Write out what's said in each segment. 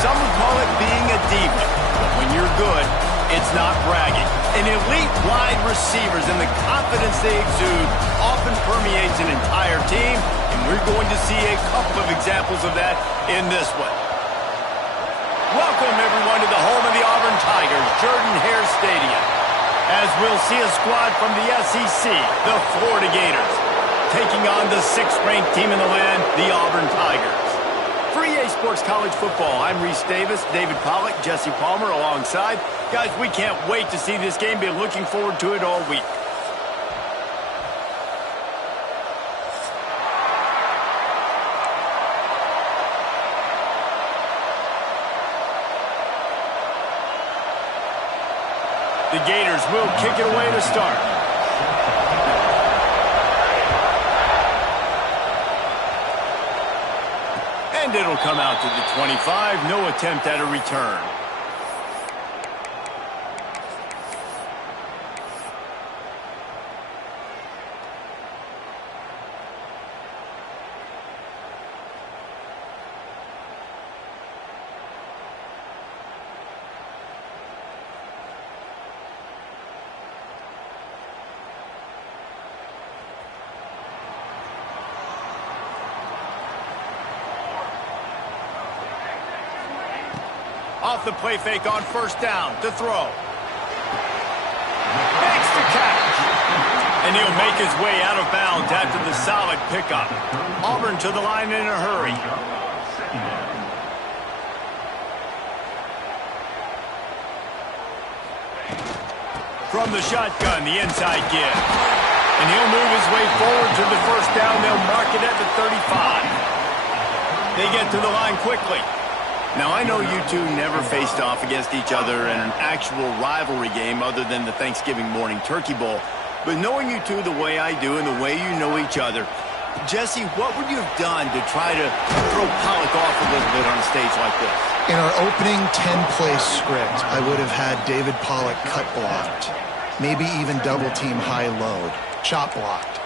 some would call it being a diva. But when you're good, it's not bragging. An elite wide receivers and the confidence they exude often permeates an entire team, and we're going to see a couple of examples of that in this one. Welcome, everyone, to the home of the Auburn Tigers, Jordan-Hare Stadium, as we'll see a squad from the SEC, the Florida Gators, taking on the 6th-ranked team in the land, the Auburn Tigers. For EA Sports College Football, I'm Reese Davis, David Pollack, Jesse Palmer alongside. Guys, we can't wait to see this game. Been looking forward to it all week. The Gators will kick it away to start. And it'll come out to the 25. No attempt at a return. Off the play fake on first down to throw. Makes the catch. And he'll make his way out of bounds after the solid pickup. Auburn to the line in a hurry. From the shotgun, the inside give. And he'll move his way forward to the first down. They'll mark it at the 35. They get to the line quickly. Now, I know you two never faced off against each other in an actual rivalry game other than the Thanksgiving morning Turkey Bowl. But knowing you two the way I do and the way you know each other, Jesse, what would you have done to try to throw Pollack off a little bit on a stage like this? In our opening 10-play script, I would have had David Pollack cut blocked, maybe even double-team high load, chop blocked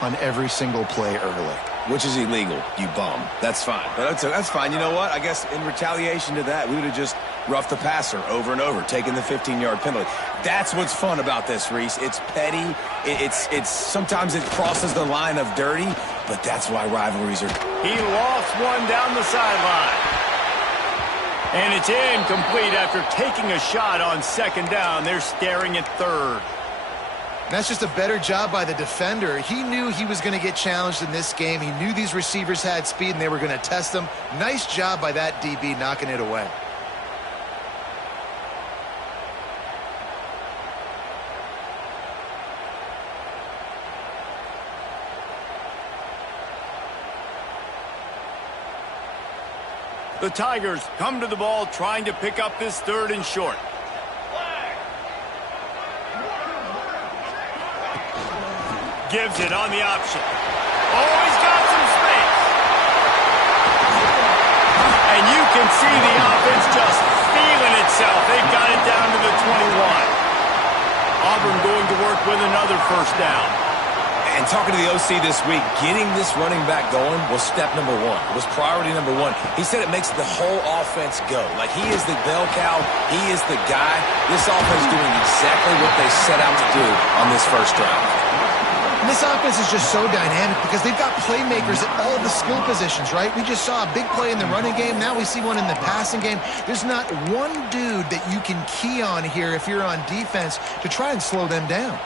on every single play early. Which is illegal, you bum. That's fine. But that's fine. You know what? I guess in retaliation to that, we would have just roughed the passer over and over, taking the 15-yard penalty. That's what's fun about this, Reese. It's petty. It's sometimes it crosses the line of dirty, but that's why rivalries are... He lost one down the sideline. And it's incomplete after taking a shot on second down. They're staring at third. That's just a better job by the defender. He knew he was going to get challenged in this game. He knew these receivers had speed and they were going to test him. Nice job by that DB knocking it away. The Tigers come to the ball trying to pick up this 3rd and short. Gives it on the option. Oh, he's got some space. And you can see the offense just feeling itself. They've got it down to the 21. Auburn going to work with another first down. And talking to the OC this week, getting this running back going was step number 1. It was priority number 1. He said it makes the whole offense go. Like, he is the bell cow. He is the guy. This offense is doing exactly what they set out to do on this first drive. And this offense is just so dynamic because they've got playmakers at all the skill positions, right? We just saw a big play in the running game. Now we see one in the passing game. There's not one dude that you can key on here if you're on defense to try and slow them down.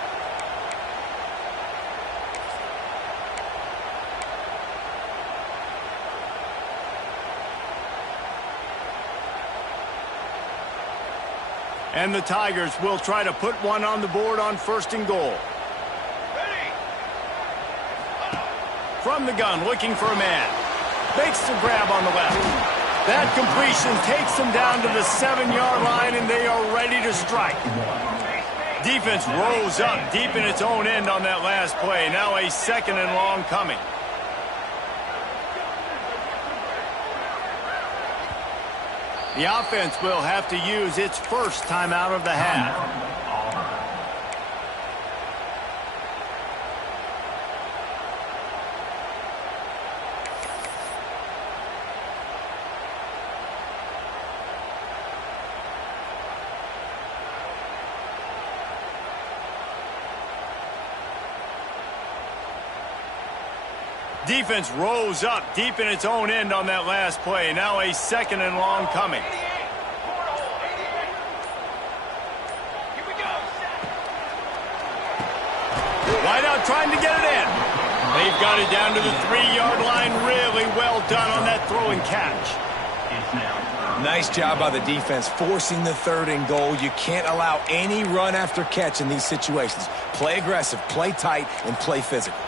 And the Tigers will try to put one on the board on 1st and goal. From the gun, looking for a man. Makes the grab on the left. That completion takes them down to the 7-yard line, and they are ready to strike. Defense rose up deep in its own end on that last play. Now a 2nd and long coming. The offense will have to use its first timeout of the half. Defense rose up deep in its own end on that last play. Now a 2nd and long coming. Wide out trying to get it in. They've got it down to the 3-yard line. Really well done on that throw and catch. Nice job by the defense forcing the 3rd and goal. You can't allow any run after catch in these situations. Play aggressive, play tight, and play physical.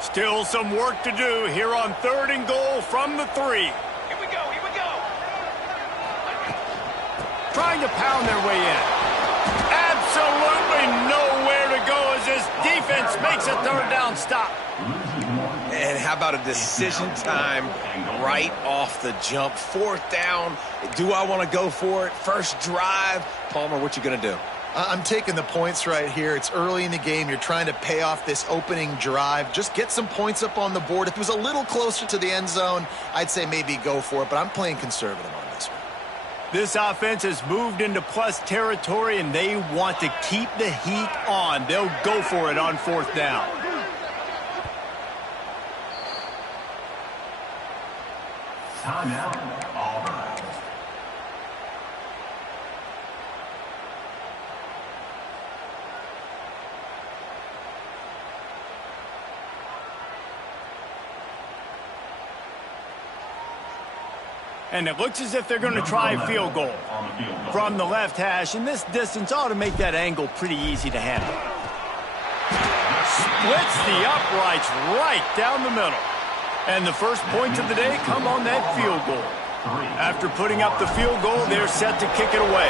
Still some work to do here on 3rd and goal from the 3. Here we go, here we go. Trying to pound their way in. Absolutely nowhere to go as this defense makes a 3rd down stop. And how about a decision time right off the jump? 4th down. Do I want to go for it? First drive. Palmer, what you going to do? I'm taking the points right here. It's early in the game. You're trying to pay off this opening drive. Just get some points up on the board. If it was a little closer to the end zone, I'd say maybe go for it, but I'm playing conservative on this one. This offense has moved into plus territory, and they want to keep the heat on. They'll go for it on 4th down. Timeout, Auburn. And it looks as if they're going to try a field goal from the left hash. And this distance ought to make that angle pretty easy to handle. Splits the uprights right down the middle. And the first points of the day come on that field goal. After putting up the field goal, they're set to kick it away.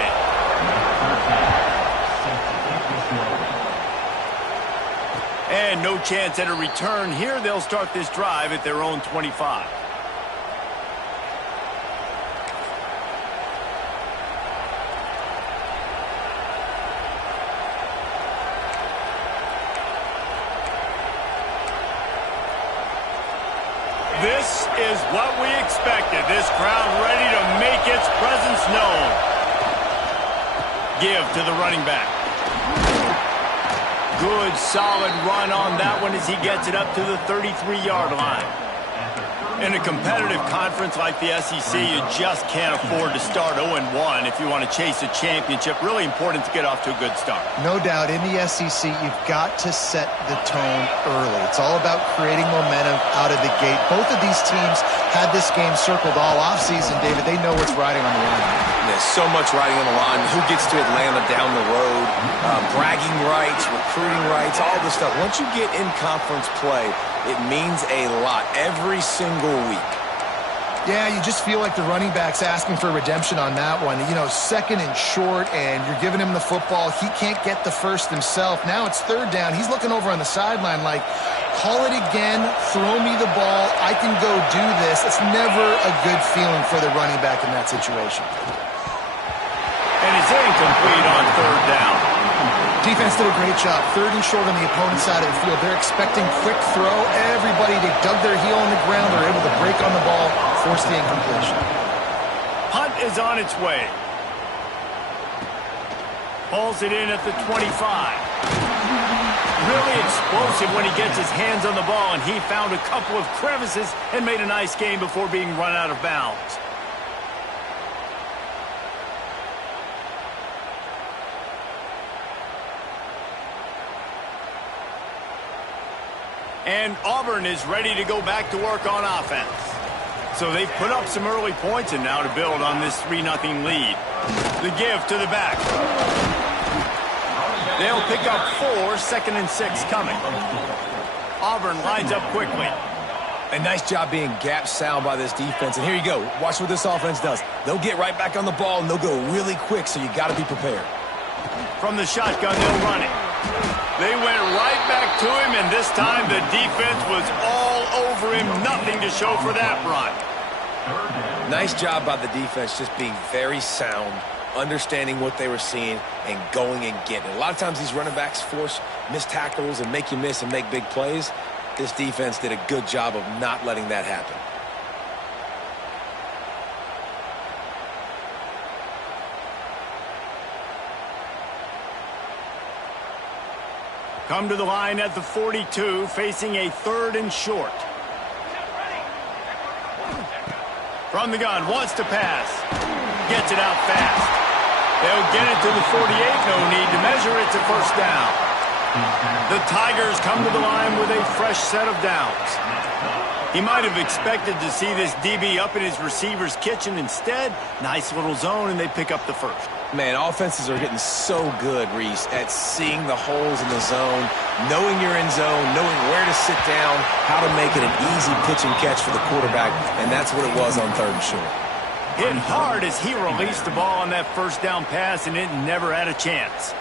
And no chance at a return here. They'll start this drive at their own 25. This is what we expected. This crowd ready to make its presence known. Give to the running back. Good, solid run on that one as he gets it up to the 33-yard line. In a competitive conference like the SEC, you just can't afford to start 0-1 if you want to chase a championship. Really important to get off to a good start. No doubt, in the SEC, you've got to set the tone early. It's all about creating momentum out of the gate. Both of these teams had this game circled all offseason, David. They know what's riding on the line. There's so much riding on the line. Who gets to Atlanta down the road? Bragging rights, recruiting rights, all this stuff. Once you get in conference play, it means a lot every single week. Yeah, you just feel like the running back's asking for redemption on that one. You know, 2nd and short, and you're giving him the football. He can't get the first himself. Now it's 3rd down. He's looking over on the sideline like, call it again, throw me the ball, I can go do this. It's never a good feeling for the running back in that situation. And it's incomplete on 3rd down. Defense did a great job. 3rd and short on the opponent's side of the field. They're expecting quick throw. Everybody, they dug their heel on the ground. They're able to break on the ball, force the incompletion. Punt is on its way. Hauls it in at the 25. Really explosive when he gets his hands on the ball, and he found a couple of crevices and made a nice game before being run out of bounds. And Auburn is ready to go back to work on offense. So they've put up some early points and now to build on this 3-0 lead. The give to the back. They'll pick up 4, 2nd and 6 coming. Auburn lines up quickly. A nice job being gap sound by this defense. And here you go. Watch what this offense does. They'll get right back on the ball, and they'll go really quick, so you got to be prepared. From the shotgun, they'll run it. They went right back to him, and this time the defense was all over him. Nothing to show for that run. Nice job by the defense just being very sound, understanding what they were seeing, and going and getting it. A lot of times these running backs force missed tackles and make you miss and make big plays. This defense did a good job of not letting that happen. Come to the line at the 42, facing a 3rd and short. From the gun, wants to pass. Gets it out fast. They'll get it to the 48, no need to measure. It's a first down. The Tigers come to the line with a fresh set of downs. He might have expected to see this DB up in his receiver's kitchen. Instead, nice little zone, and they pick up the first. Man, offenses are getting so good, Reese, at seeing the holes in the zone, knowing you're in zone, knowing where to sit down, how to make it an easy pitch and catch for the quarterback, and that's what it was on 3rd and short. Hit hard as he released the ball on that first down pass, and it never had a chance.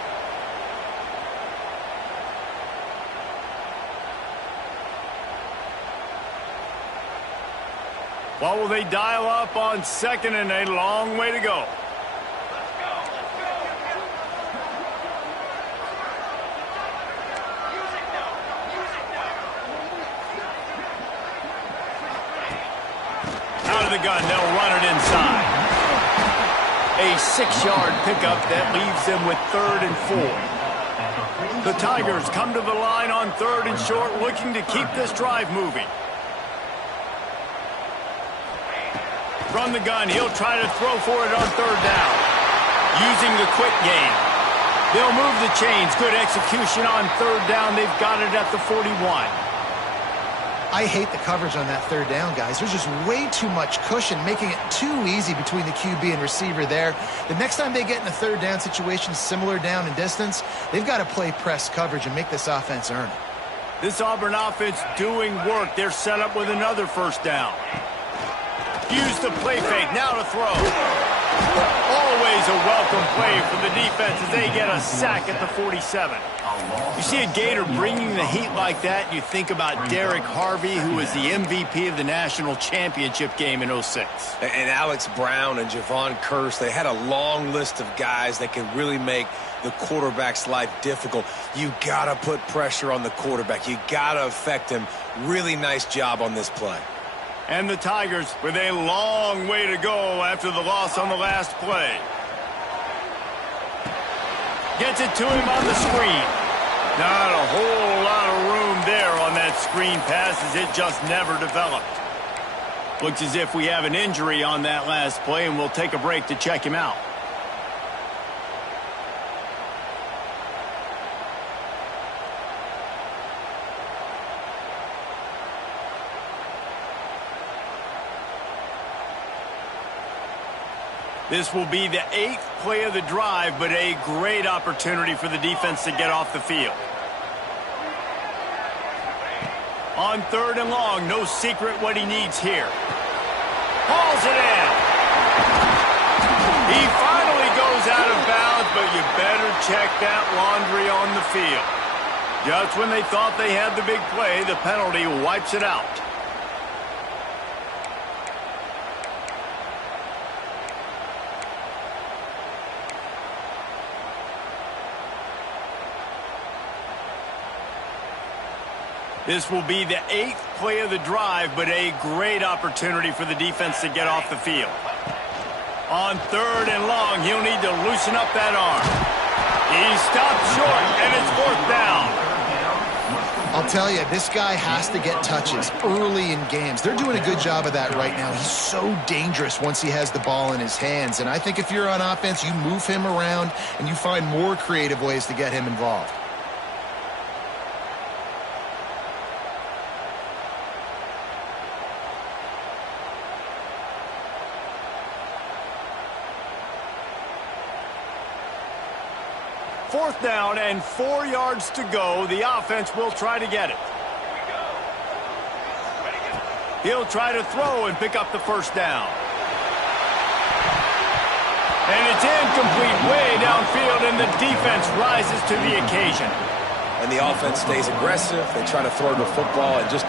What will they dial up on 2nd and a long way to go? Out of the gun, they'll run it inside. A 6-yard pickup that leaves them with 3rd and 4. The Tigers come to the line on 3rd and short, looking to keep this drive moving. From the gun, he'll try to throw for it on 3rd down. Using the quick game. They'll move the chains. Good execution on 3rd down. They've got it at the 41. I hate the coverage on that 3rd down, guys. There's just way too much cushion, making it too easy between the QB and receiver there. The next time they get in a 3rd down situation, similar down and distance, they've got to play press coverage and make this offense earn it. This Auburn offense doing work. They're set up with another first down. Use the play fake, now to throw. Always a welcome play for the defense as they get a sack at the 47. You see a Gator bringing the heat like that, you think about Derek Harvey, who was the MVP of the national championship game in '06. And Alex Brown and Javon Curse, they had a long list of guys that can really make the quarterback's life difficult. You got to put pressure on the quarterback. You got to affect him. Really nice job on this play. And the Tigers with a long way to go after the loss on the last play. Gets it to him on the screen. Not a whole lot of room there on that screen pass as it just never developed. Looks as if we have an injury on that last play, and we'll take a break to check him out. This will be the 8th play of the drive, but a great opportunity for the defense to get off the field. On 3rd and long, no secret what he needs here. Hauls it in. He finally goes out of bounds, but you better check that laundry on the field. Just when they thought they had the big play, the penalty wipes it out. This will be the 8th play of the drive, but a great opportunity for the defense to get off the field. On 3rd and long, he'll need to loosen up that arm. He stopped short, and it's 4th down. I'll tell you, this guy has to get touches early in games. They're doing a good job of that right now. He's so dangerous once he has the ball in his hands. And I think if you're on offense, you move him around, and you find more creative ways to get him involved. Fourth down and 4 yards to go. The offense will try to get it. He'll try to throw and pick up the first down. And it's incomplete way downfield, and the defense rises to the occasion. And the offense stays aggressive. They try to throw the football and just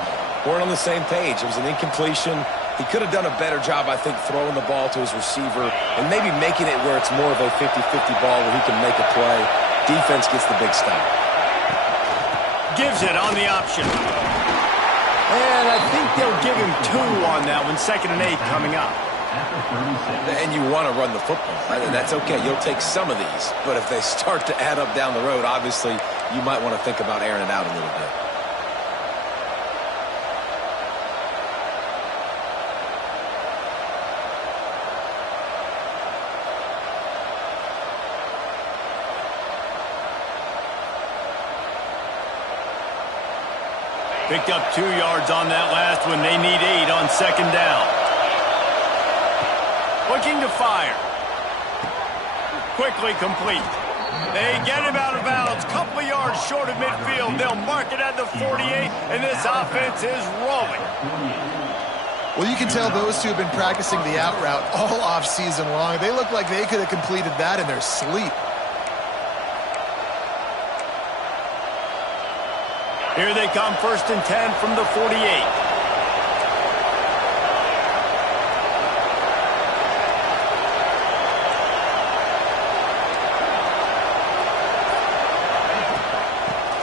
weren't on the same page. It was an incompletion. He could have done a better job, I think, throwing the ball to his receiver and maybe making it where it's more of a 50-50 ball where he can make a play. Defense gets the big stop. Gives it on the option. And I think they'll give him 2 on that one. 2nd and 8 coming up. And you want to run the football. And that's okay. You'll take some of these. But if they start to add up down the road, obviously you might want to think about airing it out a little bit. Picked up 2 yards on that last one. They need 8 on second down. Looking to fire. Quickly complete. They get him out of bounds. Couple of yards short of midfield. They'll mark it at the 48, and this offense is rolling. Well, you can tell those two have been practicing the out route all off season long. They look like they could have completed that in their sleep. Here they come, 1st and 10 from the 48.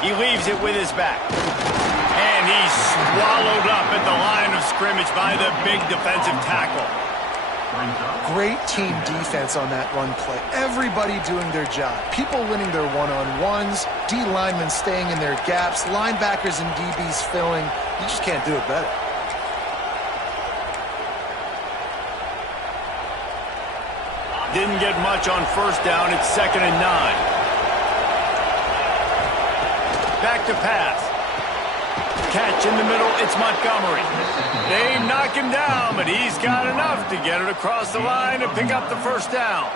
He leaves it with his back. And he's swallowed up at the line of scrimmage by the big defensive tackle. Great team defense on that run play. Everybody doing their job. People winning their one-on-ones, D linemen staying in their gaps, linebackers and DBs filling. You just can't do it better. Didn't get much on 1st down. It's 2nd and 9. Back to pass. Catch in the middle. It's Montgomery. They knock him down, but he's got enough to get it across the line and pick up the 1st down.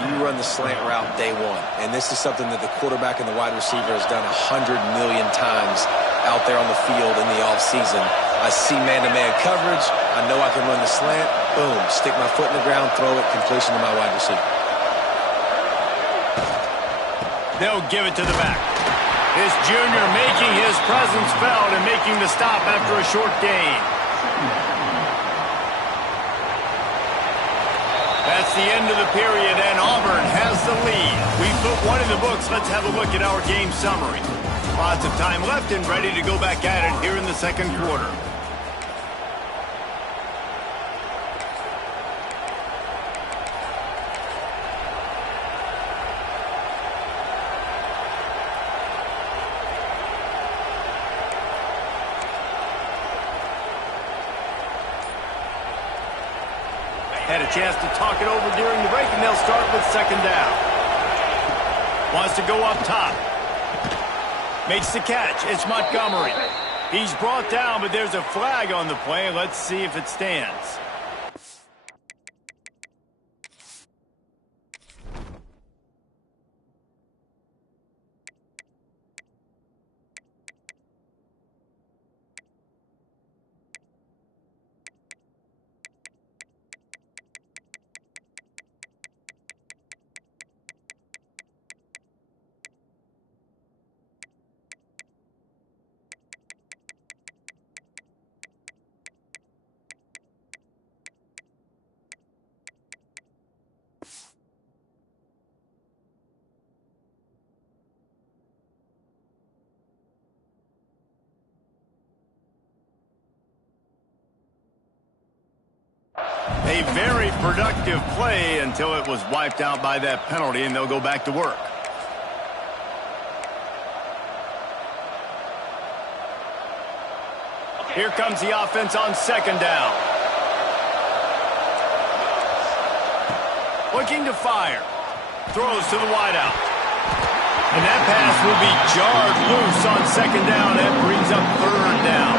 You run the slant route day one, and this is something that the quarterback and the wide receiver has done 100 million times out there on the field in the offseason. I see man-to-man coverage. I know I can run the slant. Boom, stick my foot in the ground, throw it, completion to my wide receiver. They'll give it to the back. This junior making his presence felt and making the stop after a short gain. That's the end of the period, and Auburn has the lead. We put one in the books. Let's have a look at our game summary. Lots of time left and ready to go back at it here in the 2nd quarter. Had a chance to talk it over during the break, and they'll start with 2nd down. Wants to go up top. Makes the catch. It's Montgomery. He's brought down, but there's a flag on the play. Let's see if it stands. A very productive play until it was wiped out by that penalty, and they'll go back to work. Here comes the offense on 2nd down. Looking to fire. Throws to the wideout. And that pass will be jarred loose on 2nd down. That brings up 3rd down.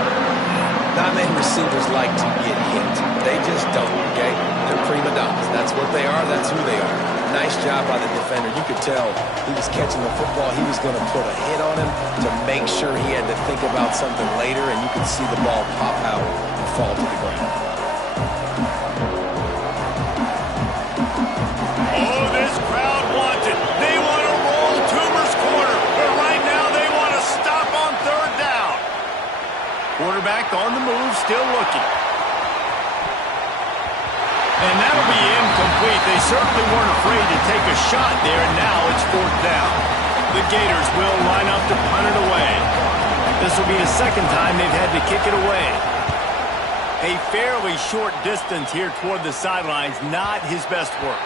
Not many receivers like to get hit. They just don't, okay? They're prima donnas. That's what they are. That's who they are. Nice job by the defender. You could tell he was catching the football. He was going to put a hit on him to make sure he had to think about something later, and you could see the ball pop out and fall to the ground. Oh, this crowd wants it. They want to roll Toomer's corner, but right now they want to stop on 3rd down. Quarterback on the move, still looking. And that'll be incomplete. They certainly weren't afraid to take a shot there, and now it's 4th down. The Gators will line up to punt it away. This will be the 2nd time they've had to kick it away. A fairly short distance here toward the sidelines, not his best work.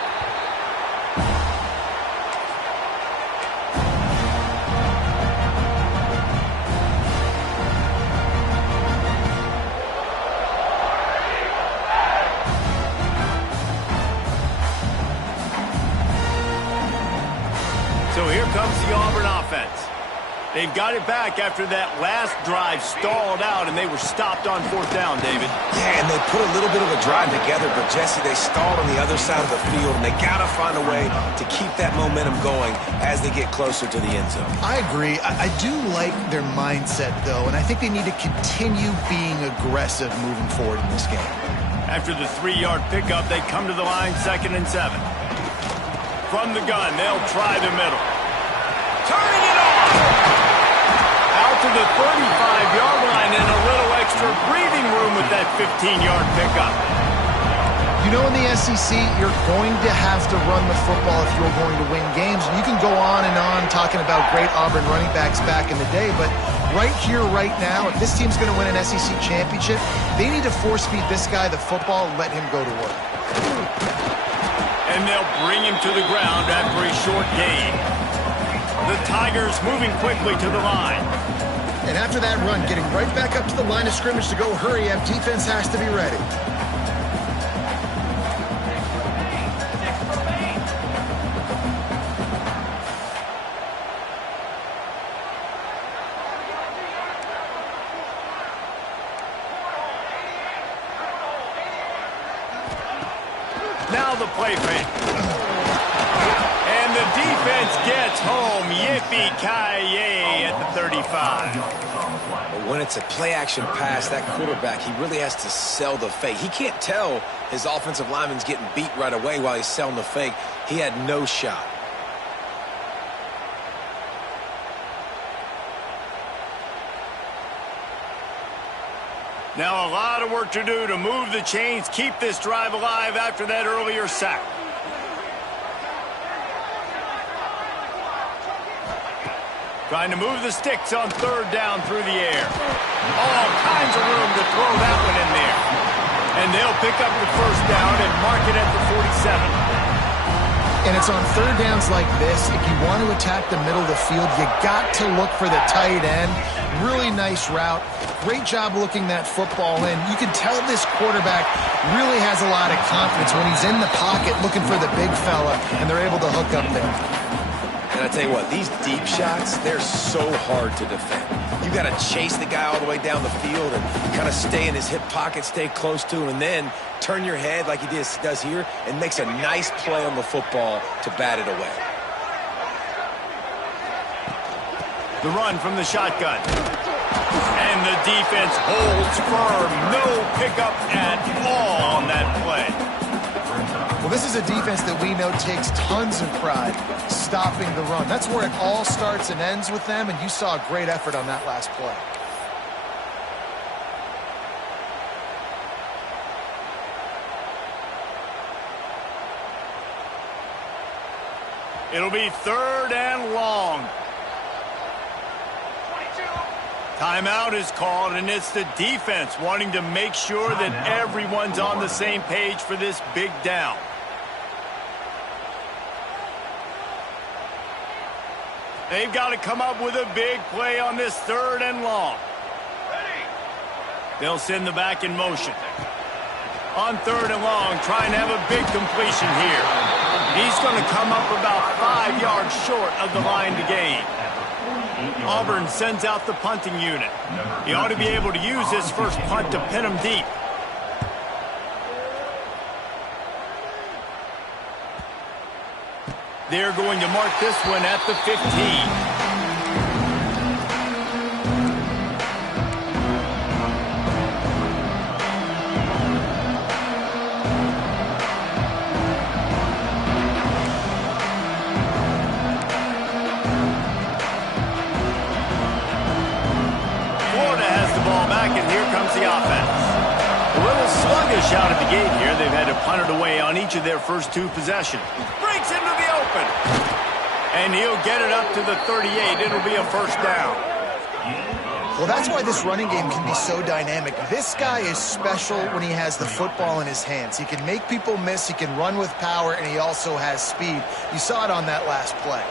So here comes the Auburn offense. They've got it back after that last drive stalled out, and they were stopped on 4th down, David. Yeah, and they put a little bit of a drive together, but, Jesse, they stalled on the other side of the field, and they got to find a way to keep that momentum going as they get closer to the end zone. I agree. I do like their mindset, though, and I think they need to continue being aggressive moving forward in this game. After the 3-yard pickup, they come to the line 2nd and 7. From the gun, they'll try the middle. Turning it off! Out to the 35-yard line and a little extra breathing room with that 15-yard pickup. You know, in the SEC, you're going to have to run the football if you're going to win games. And you can go on and on talking about great Auburn running backs back in the day, but right here, right now, if this team's going to win an SEC championship, they need to force-feed this guy the football and let him go to work. And they'll bring him to the ground after a short gain. The Tigers moving quickly to the line. And after that run, getting right back up to the line of scrimmage to go hurry up, defense has to be ready. Now the play fake. And the defense gets home. Yippee-ki-yay at the 35. But when it's a play-action pass, that quarterback, he really has to sell the fake. He can't tell his offensive lineman's getting beat right away while he's selling the fake. He had no shot. Now a lot of work to do to move the chains, keep this drive alive after that earlier sack. Trying to move the sticks on 3rd down through the air. All kinds of room to throw that one in there. And they'll pick up the 1st down and mark it at the 47. And it's on 3rd downs like this, if you want to attack the middle of the field, you got to look for the tight end. Really nice route. Great job looking that football in. You can tell this quarterback really has a lot of confidence when he's in the pocket looking for the big fella, and they're able to hook up there. And I tell you what, these deep shots, they're so hard to defend. You got to chase the guy all the way down the field and kind of stay in his hip pocket, stay close to him, and then turn your head like he does here and makes a nice play on the football to bat it away. The run from the shotgun. And the defense holds firm. No pickup at all on that play. Well, this is a defense that we know takes tons of pride stopping the run. That's where it all starts and ends with them, and you saw a great effort on that last play. It'll be 3rd and long. Timeout is called, and it's the defense wanting to make sure that everyone's on the same page for this big down. They've got to come up with a big play on this 3rd and long. They'll send the back in motion. On 3rd and long, trying to have a big completion here. He's going to come up about 5 yards short of the line to gain. Auburn sends out the punting unit. He ought to be able to use this first punt to pin him deep. They're going to mark this one at the 15. Out of the gate here. They've had to punt it away on each of their first 2 possessions. Breaks into the open. And he'll get it up to the 38. It'll be a 1st down. Well, that's why this running game can be so dynamic. This guy is special when he has the football in his hands. He can make people miss, he can run with power, and he also has speed. You saw it on that last play.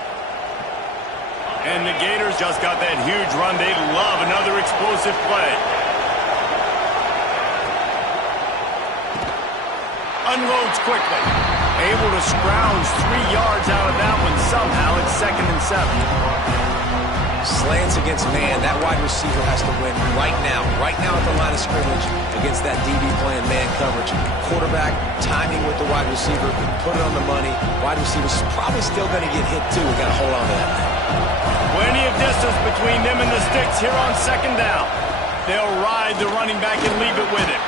And the Gators just got that huge run. They love another explosive play. Unloads quickly. Able to scrounge 3 yards out of that one somehow. It's 2nd and 7. Slants against man. That wide receiver has to win right now at the line of scrimmage against that DB playing man coverage. Quarterback, timing with the wide receiver, put it on the money. Wide receiver's probably still going to get hit too. We got to hold on to that thing. Plenty of distance between them and the sticks here on 2nd down. They'll ride the running back and leave it with him.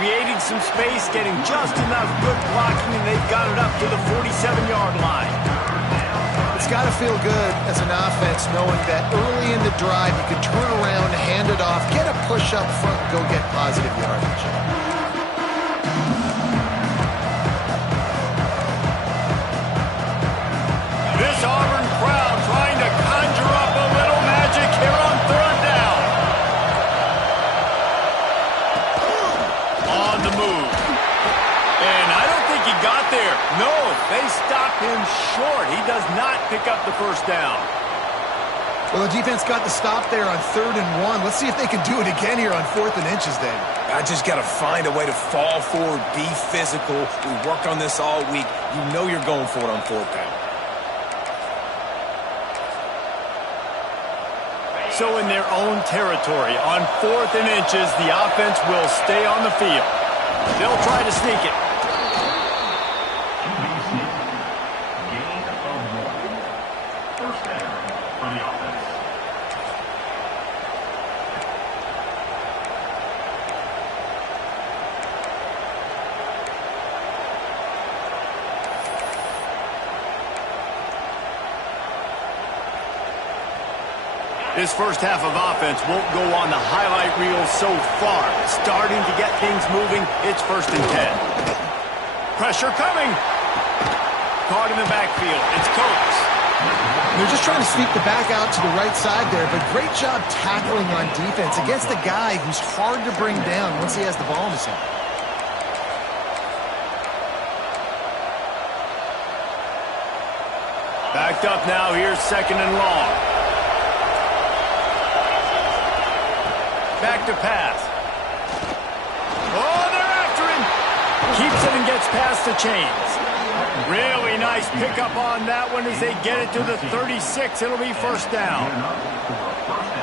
Creating some space, getting just enough good blocking, and they've got it up to the 47-yard line. It's got to feel good as an offense knowing that early in the drive you can turn around, hand it off, get a push up front, and go get positive yardage. This Auburn crowd trying to conjure up a little magic here on 3rd down. On the move. And I don't think he got there. No, they stopped him short. He does not pick up the 1st down. Well, the defense got the stop there on 3rd and 1. Let's see if they can do it again here on 4th and inches, Dave. I just got to find a way to fall forward, be physical. We worked on this all week. You know you're going for it on 4th down. So in their own territory, on 4th and inches, the offense will stay on the field. They'll try to sneak it. Gain of 1. 1st down for the offense. This first half of offense won't go on the highlight reel so far. Starting to get things moving. It's 1st and 10. Pressure coming. Caught in the backfield. It's Coates. They're just trying to sweep the back out to the right side there, but great job tackling on defense against the guy who's hard to bring down once he has the ball in his hand. Backed up now. Here's 2nd and long. Back to pass. Oh, they're after him. Keeps it and gets past the chains. Really nice pickup on that one as they get it to the 36. It'll be 1st down.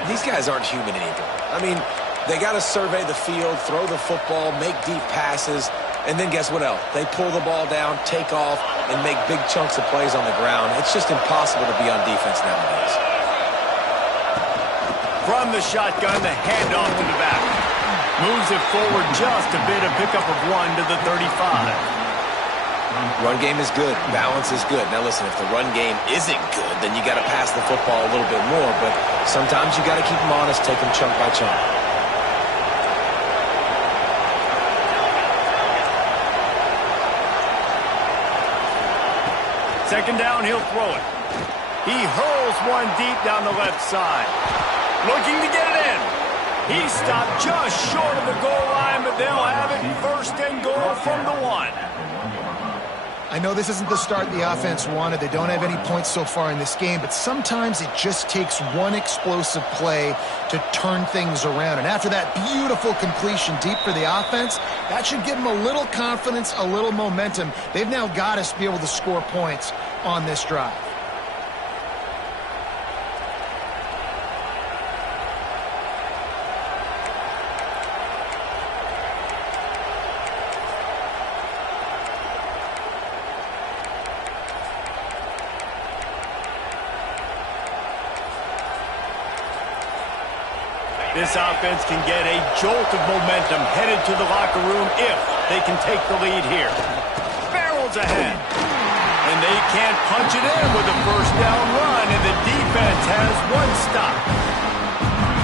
These guys aren't human either. I mean, they got to survey the field, throw the football, make deep passes, and then guess what else? They pull the ball down, take off, and make big chunks of plays on the ground. It's just impossible to be on defense nowadays. From the shotgun, the handoff to the back. Moves it forward just a bit, a pickup of 1 to the 35. Run game is good. Balance is good. Now listen, if the run game isn't good, then you got to pass the football a little bit more. But sometimes you got to keep them honest, take them chunk by chunk. Second down, he'll throw it. He hurls one deep down the left side. Looking to get it in. He stopped just short of the goal line, but they'll have it 1st and goal from the 1. I know this isn't the start the offense wanted. They don't have any points so far in this game, but sometimes it just takes one explosive play to turn things around. And after that beautiful completion deep for the offense, that should give them a little confidence, a little momentum. They've now got us to be able to score points on this drive. This offense can get a jolt of momentum headed to the locker room if they can take the lead here. Barrels ahead. And they can't punch it in with a 1st down run, and the defense has 1 stop.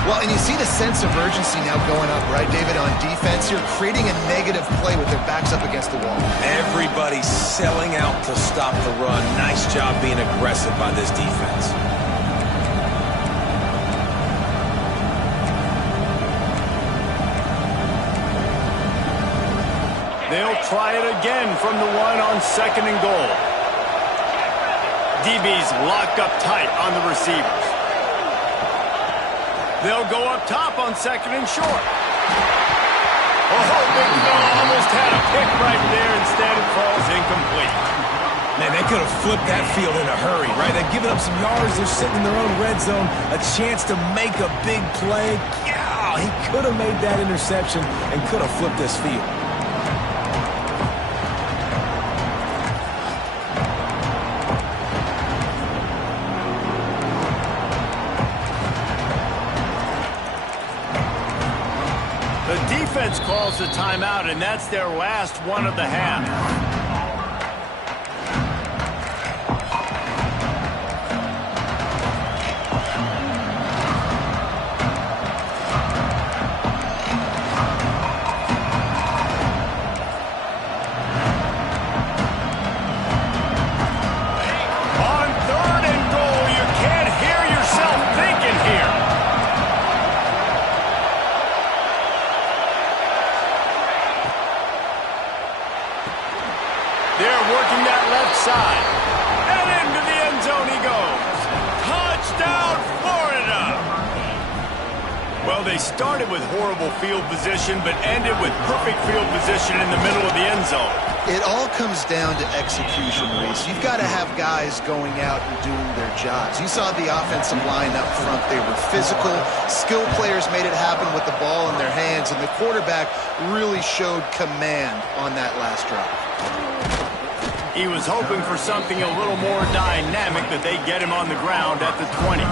Well, and you see the sense of urgency now going up, right, David, on defense. You're creating a negative play with their backs up against the wall. Everybody's selling out to stop the run. Nice job being aggressive by this defense. They'll try it again from the 1 on 2nd and goal. DB's locked up tight on the receivers. They'll go up top on 2nd and short. Oh, big fella almost had a pick right there. Instead, it falls incomplete. could have flipped that field in a hurry, right? They've given up some yards. They're sitting in their own red zone. A chance to make a big play. Yeah, he could have made that interception and could have flipped this field. The defense calls the timeout, and that's their last one of the half. On 3rd and goal, you can't hear yourself thinking here. They're working that left side. And into the end zone he goes. Touchdown, Florida! Well, they started with horrible field position, but ended with perfect field position in the middle of the end zone. It all comes down to execution, Reese. You've got to have guys going out and doing their jobs. You saw the offensive line up front. They were physical. Skill players made it happen with the ball in their hands, and the quarterback really showed command on that last drive. He was hoping for something a little more dynamic, that they get him on the ground at the 20.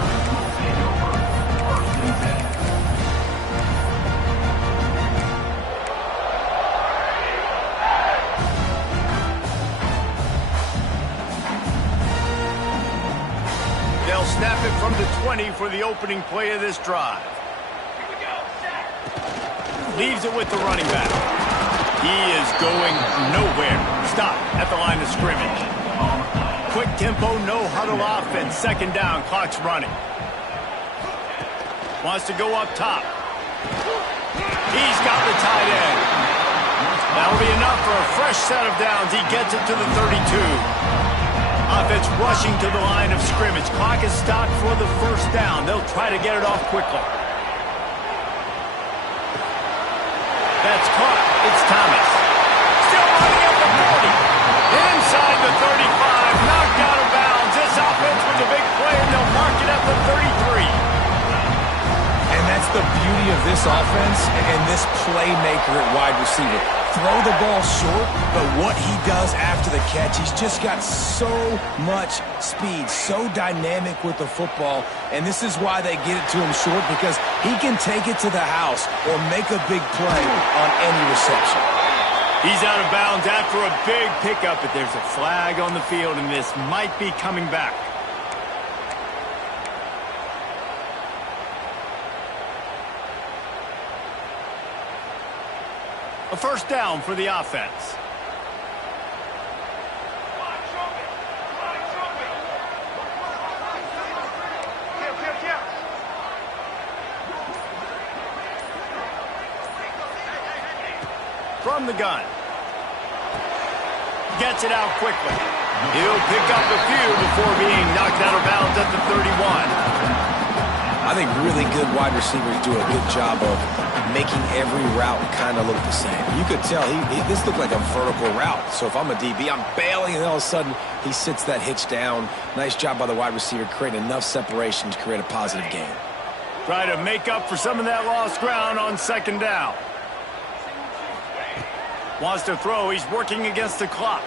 They'll snap it from the 20 for the opening play of this drive. Leaves it with the running back. He is going nowhere. Stop at the line of scrimmage. Quick tempo, no huddle offense. 2nd down, clock's running. Wants to go up top. He's got the tight end. That'll be enough for a fresh set of downs. He gets it to the 32. Offense rushing to the line of scrimmage. Clock is stopped for the 1st down. They'll try to get it off quickly. That's caught. It's Thomas. Still running up the 40. Inside the 35. Knocked out of bounds. This offense with a big play, and they'll mark it at the 33. And that's the beauty of this offense and this playmaker at wide receiver. Throw the ball short, but what he does after the catch, he's just got so much speed, so dynamic with the football, and this is why they get it to him short, because he can take it to the house or make a big play on any reception. He's out of bounds after a big pickup, but there's a flag on the field, and this might be coming back. A 1st down for the offense. From the gun. Gets it out quickly. He'll pick up a few before being knocked out of bounds at the 31. I think really good wide receivers do a good job of making every route kind of look the same. You could tell this looked like a vertical route. So if I'm a DB, I'm bailing, and all of a sudden he sits that hitch down. Nice job by the wide receiver, creating enough separation to create a positive gain. Try to make up for some of that lost ground on 2nd down. Wants to throw. He's working against the clock.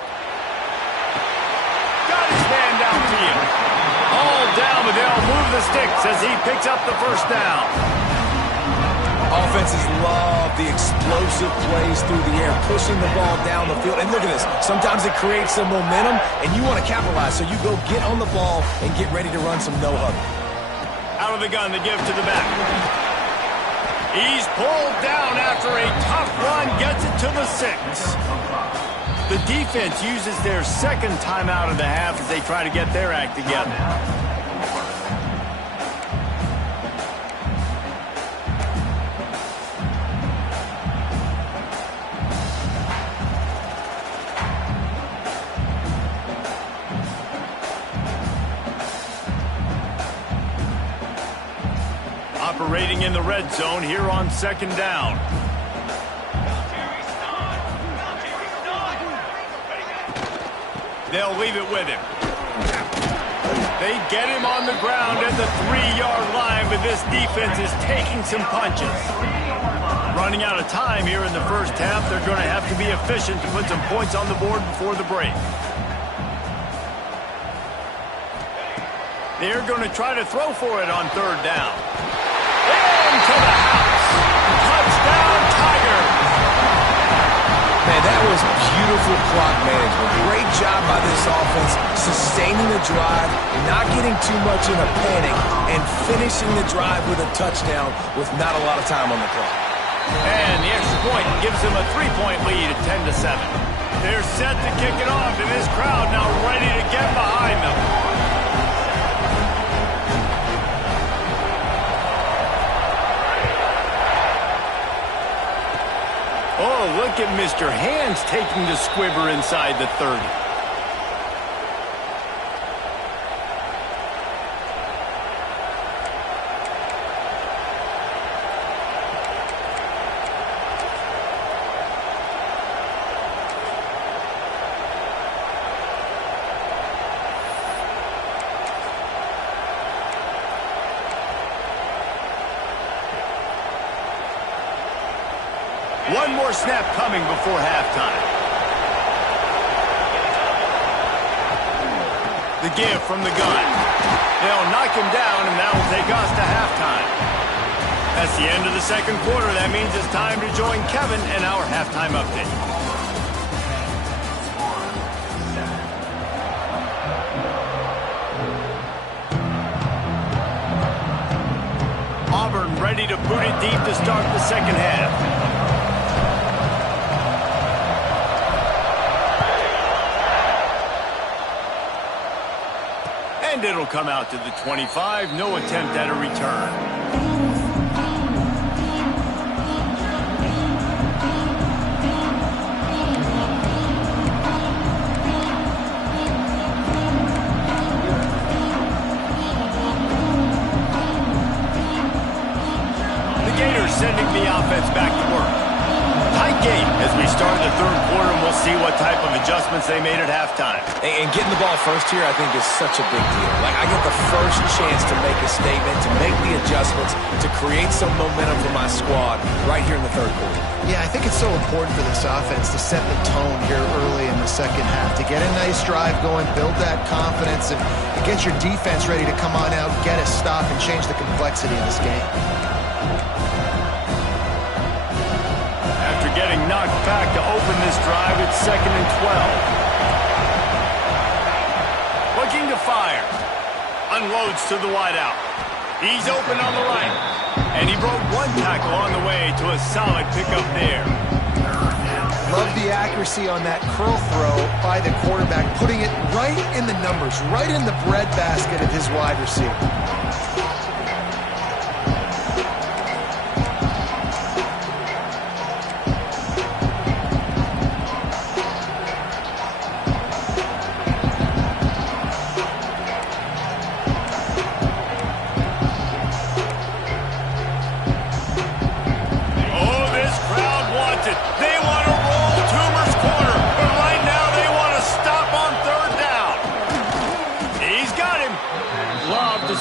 Got his man downfield. All down, but they'll move the sticks as he picks up the 1st down. Offenses love the explosive plays through the air, pushing the ball down the field. And look at this. Sometimes it creates some momentum, and you want to capitalize. So you go get on the ball and get ready to run some no-huddle. Out of the gun, the give to the back. He's pulled down after a tough run, gets it to the 6. The defense uses their 2nd timeout of the half as they try to get their act together. Operating in the red zone here on 2nd down. They'll leave it with him. They get him on the ground at the 3-yard line, but this defense is taking some punches. Running out of time here in the first half, they're going to have to be efficient to put some points on the board before the break. They're going to try to throw for it on third down. Into the house. Touchdown, Tigers. Man, that was beautiful clock management. Great job by this offense, sustaining the drive, not getting too much in a panic, and finishing the drive with a touchdown with not a lot of time on the clock. And the extra point gives them a 3-point lead at 10-7. They're set to kick it off, and this crowd now ready to get behind them. Oh, look at Mr. Hands taking the squibber inside the 30. One more snap coming before halftime. The give from the gun. They'll knock him down, and that will take us to halftime. That's the end of the second quarter. That means it's time to join Kevin in our halftime update. Auburn ready to boot it deep to start the second half. And it'll come out to the 25. No attempt at a return. The Gators sending the offense back to work. Tight game as we start the third quarter, and we'll see what type of adjustments they made at halftime. And getting the ball first here, I think, is such a big deal. Like, I get the first chance to make a statement, to make the adjustments, to create some momentum for my squad right here in the third quarter. Yeah, I think it's so important for this offense to set the tone here early in the second half, to get a nice drive going, build that confidence, and get your defense ready to come on out, get a stop, and change the complexity of this game. Getting knocked back to open this drive. It's 2nd and 12. Looking to fire. Unloads to the wideout. He's open on the right. And he broke one tackle on the way to a solid pickup there. Love the accuracy on that curl throw by the quarterback, putting it right in the numbers, right in the breadbasket of his wide receiver.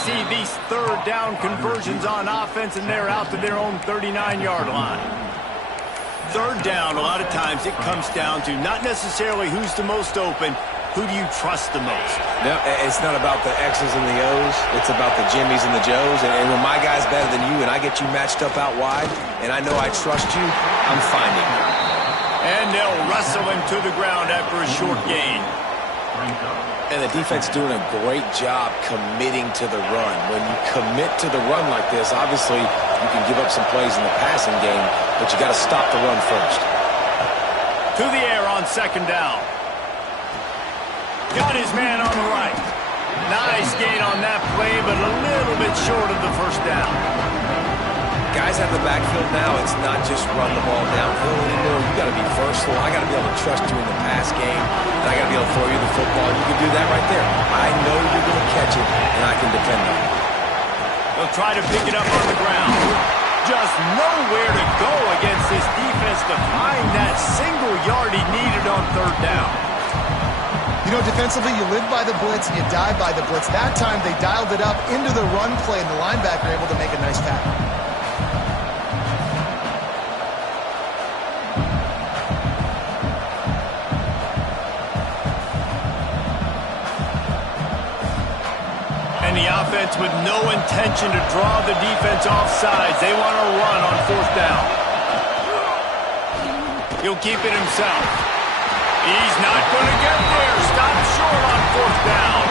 See these third down conversions on offense, and they're out to their own 39-yard line. Third down, a lot of times it comes down to not necessarily who's the most open, who do you trust the most? No, it's not about the X's and the O's. It's about the Jimmys and the Joes. And when my guy's better than you and I get you matched up out wide, and I know I trust you, I'm finding you. And they'll wrestle him to the ground after a short gain. And the defense doing a great job committing to the run. When you commit to the run like this, obviously you can give up some plays in the passing game, but you got to stop the run first. To the air on second down. Got his man on the right. Nice gain on that play, but a little bit short of the first down. Guys out of the backfield now, it's not just run the ball downhill anymore. You got to be versatile. I got to be able to trust you in the pass game, and I got to be able to throw you the football. You can do that right there. I know you're going to catch it, and I can depend on it. They'll try to pick it up on the ground. Just nowhere to go against this defense to find that single yard he needed on third down. You know, defensively, you live by the blitz and you die by the blitz. That time, they dialed it up into the run play, and the linebacker able to make a nice tackle. And the offense with no intention to draw the defense off sides. They want to run on 4th down. He'll keep it himself. He's not going to get there. Stop short on 4th down.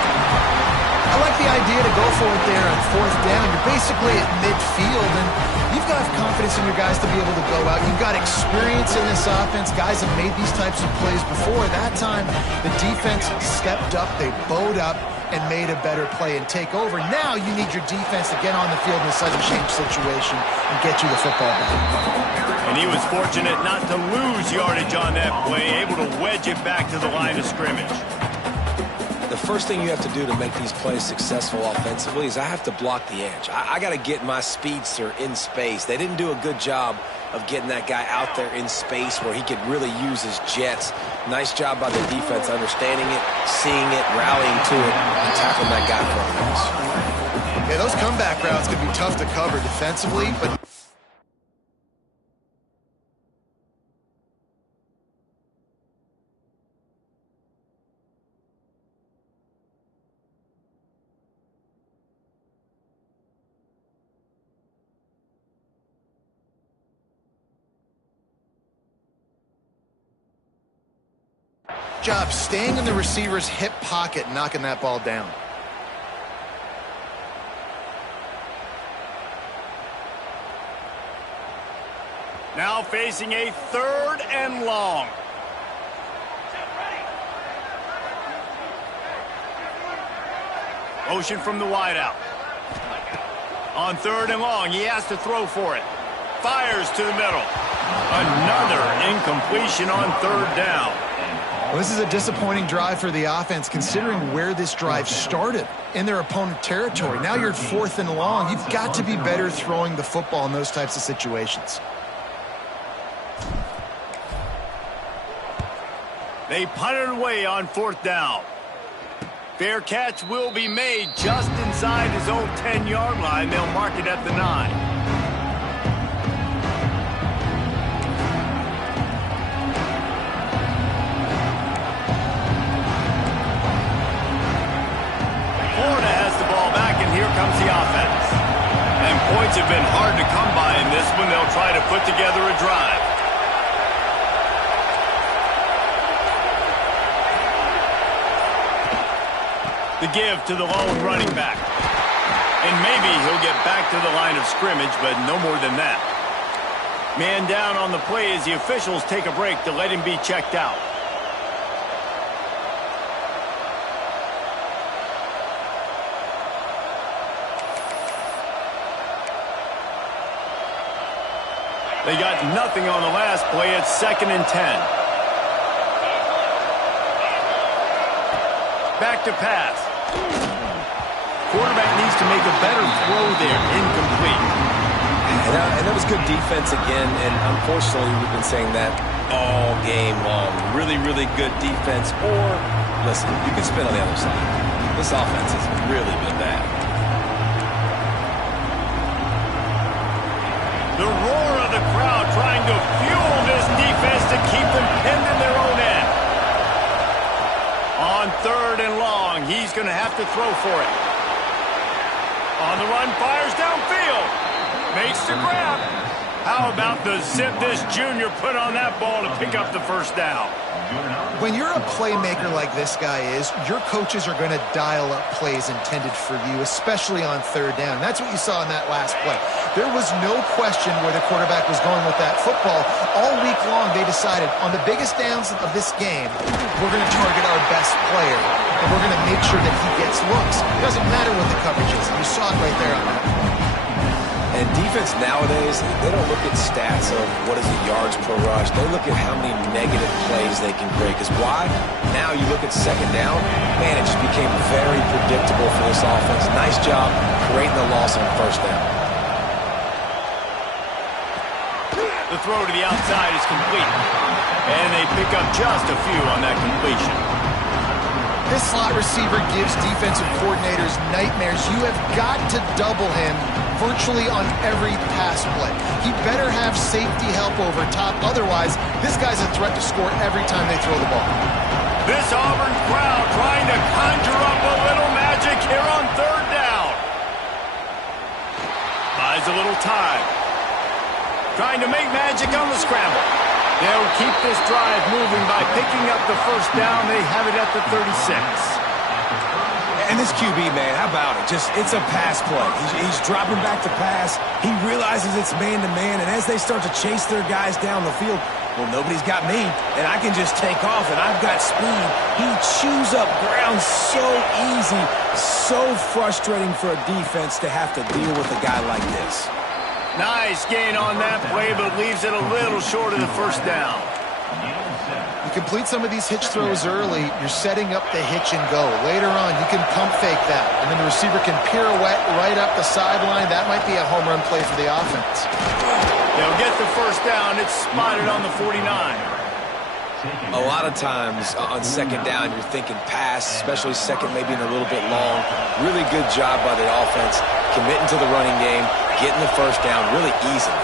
I like the idea to go for it there on 4th down. You're basically at midfield, and you've got confidence in your guys to be able to go out. You've got experience in this offense. Guys have made these types of plays before. That time, the defense stepped up. They bowed up and made a better play and take over. Now you need your defense to get on the field in a sudden change situation and get you the football back. And he was fortunate not to lose yardage on that play, able to wedge it back to the line of scrimmage. The first thing you have to do to make these plays successful offensively is I have to block the edge. I got to get my speedster in space. They didn't do a good job of getting that guy out there in space where he could really use his jets. Nice job by the defense understanding it, seeing it, rallying to it, and tackling that guy for a loss. Yeah, those comeback routes can be tough to cover defensively, but job staying in the receiver's hip pocket and knocking that ball down. Now facing a 3rd and long. Motion from the wideout. On 3rd and long, he has to throw for it. Fires to the middle. Another incompletion on 3rd down. Well, this is a disappointing drive for the offense, considering where this drive started, in their opponent territory. Now you're at 4th and long. You've got to be better throwing the football in those types of situations. They punt it away on 4th down. Fair catch will be made just inside his own 10-yard line. They'll mark it at the 9. Florida has the ball back, and here comes the offense. And points have been hard to come by in this one. They'll try to put together a drive. The give to the lone running back. And maybe he'll get back to the line of scrimmage, but no more than that. Man down on the play as the officials take a break to let him be checked out. They got nothing on the last play. It's 2nd and 10. Back to pass. Quarterback needs to make a better throw there. Incomplete. And that was good defense again, and unfortunately we've been saying that all game long. Really, really good defense. Or, listen, you can spin on the other side. This offense has really been bad. The roar of the crowd trying to fuel this defense to keep them pinned in their own end. On 3rd and long, he's going to have to throw for it. On the run, fires downfield. Makes the grab. How about the zip this junior put on that ball to pick up the 1st down? When you're a playmaker like this guy is, your coaches are going to dial up plays intended for you, especially on 3rd down. That's what you saw in that last play. There was no question where the quarterback was going with that football. All week long, they decided on the biggest downs of this game, we're going to target our best player, and we're going to make sure that he gets looks. It doesn't matter what the coverage is. You saw it right there on that play. And defense nowadays, they don't look at stats of what is the yards per rush. They look at how many negative plays they can create. Because why? Now you look at 2nd down, man, it just became very predictable for this offense. Nice job creating the loss on 1st down. The throw to the outside is complete. And they pick up just a few on that completion. This slot receiver gives defensive coordinators nightmares. You have got to double him virtually on every pass play. He better have safety help over top. Otherwise, this guy's a threat to score every time they throw the ball. This Auburn crowd trying to conjure up a little magic here on third down. Buys a little time. Trying to make magic on the scramble. They'll keep this drive moving by picking up the first down. They have it at the 36. And this QB, man, how about it? It's a pass play. He's dropping back to pass. He realizes it's man-to-man, and as they start to chase their guys down the field, well, nobody's got me, and I can just take off, and I've got speed. He chews up ground so easy, so frustrating for a defense to have to deal with a guy like this. Nice gain on that play, but leaves it a little short of the first down. You complete some of these hitch throws early, you're setting up the hitch and go. Later on, you can pump fake that, and then the receiver can pirouette right up the sideline. That might be a home run play for the offense. They'll get the first down. It's spotted on the 49. A lot of times on second down, you're thinking pass, especially second maybe in a little bit long. Really good job by the offense, committing to the running game, getting the first down really easily.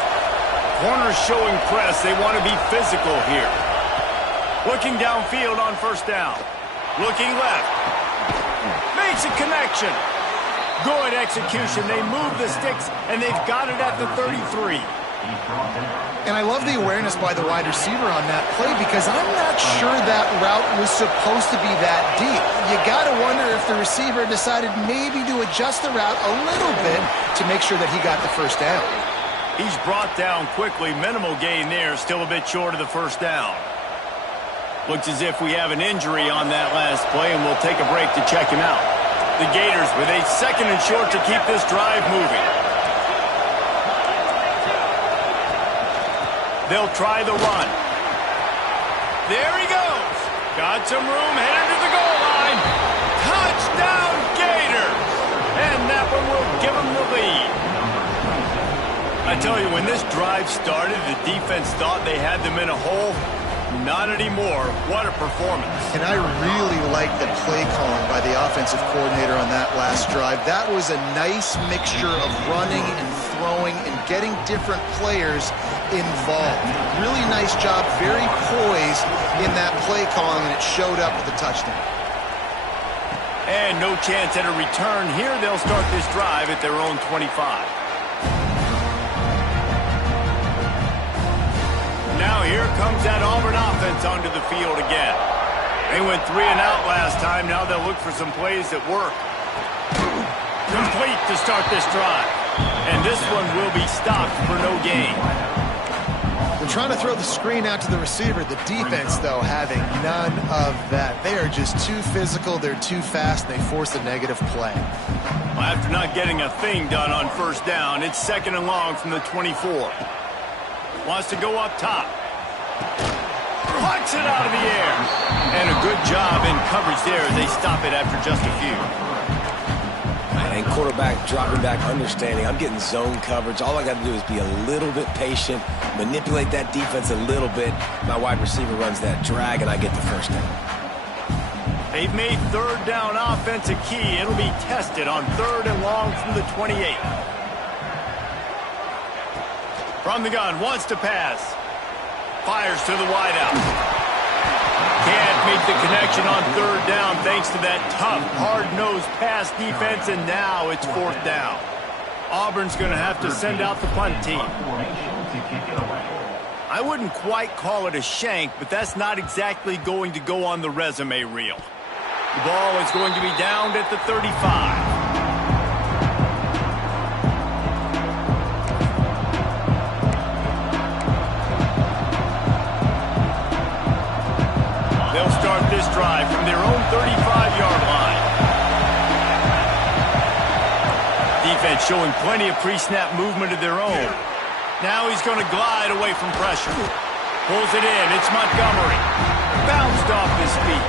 Corners showing press. They want to be physical here. Looking downfield on first down. Looking left. Makes a connection. Good execution. They move the sticks, and they've got it at the 33. And I love the awareness by the wide receiver on that play because I'm not sure that route was supposed to be that deep. You got to wonder if the receiver decided maybe to adjust the route a little bit to make sure that he got the first down. He's brought down quickly. Minimal gain there. Still a bit short of the first down. Looks as if we have an injury on that last play, and we'll take a break to check him out. The Gators with a second and short to keep this drive moving. They'll try the run. There he goes. Got some room, headed to the goal line. Touchdown, Gators! And that one will give them the lead. I tell you, when this drive started, the defense thought they had them in a hole. Not anymore. What a performance. And I really like the play calling by the offensive coordinator on that last drive. That was a nice mixture of running and throwing and getting different players involved. Really nice job, very poised in that play calling, and it showed up with a touchdown. And no chance at a return here. They'll start this drive at their own 25. Now here comes that Auburn offense onto the field again. They went 3 and out last time. Now they'll look for some plays that work. Complete to start this drive. And this one will be stopped for no gain. They're trying to throw the screen out to the receiver. The defense, though, having none of that. They are just too physical. They're too fast. And they force a negative play. Well, after not getting a thing done on first down, it's second and long from the 24. Wants to go up top. Plucks it out of the air. And a good job in coverage there as they stop it after just a few. And quarterback dropping back, understanding I'm getting zone coverage. All I got to do is be a little bit patient, manipulate that defense a little bit. My wide receiver runs that drag, and I get the first down. They've made third down offense a key. It'll be tested on third and long from the 28. From the gun, wants to pass. Fires to the wideout. Can't make the connection on third down thanks to that tough, hard-nosed pass defense, and now it's fourth down. Auburn's going to have to send out the punt team. I wouldn't quite call it a shank, but that's not exactly going to go on the resume reel. The ball is going to be downed at the 35. They'll start this drive from their own 35-yard line. Defense showing plenty of pre-snap movement of their own. Now he's going to glide away from pressure. Pulls it in. It's Montgomery. Bounced off his feet.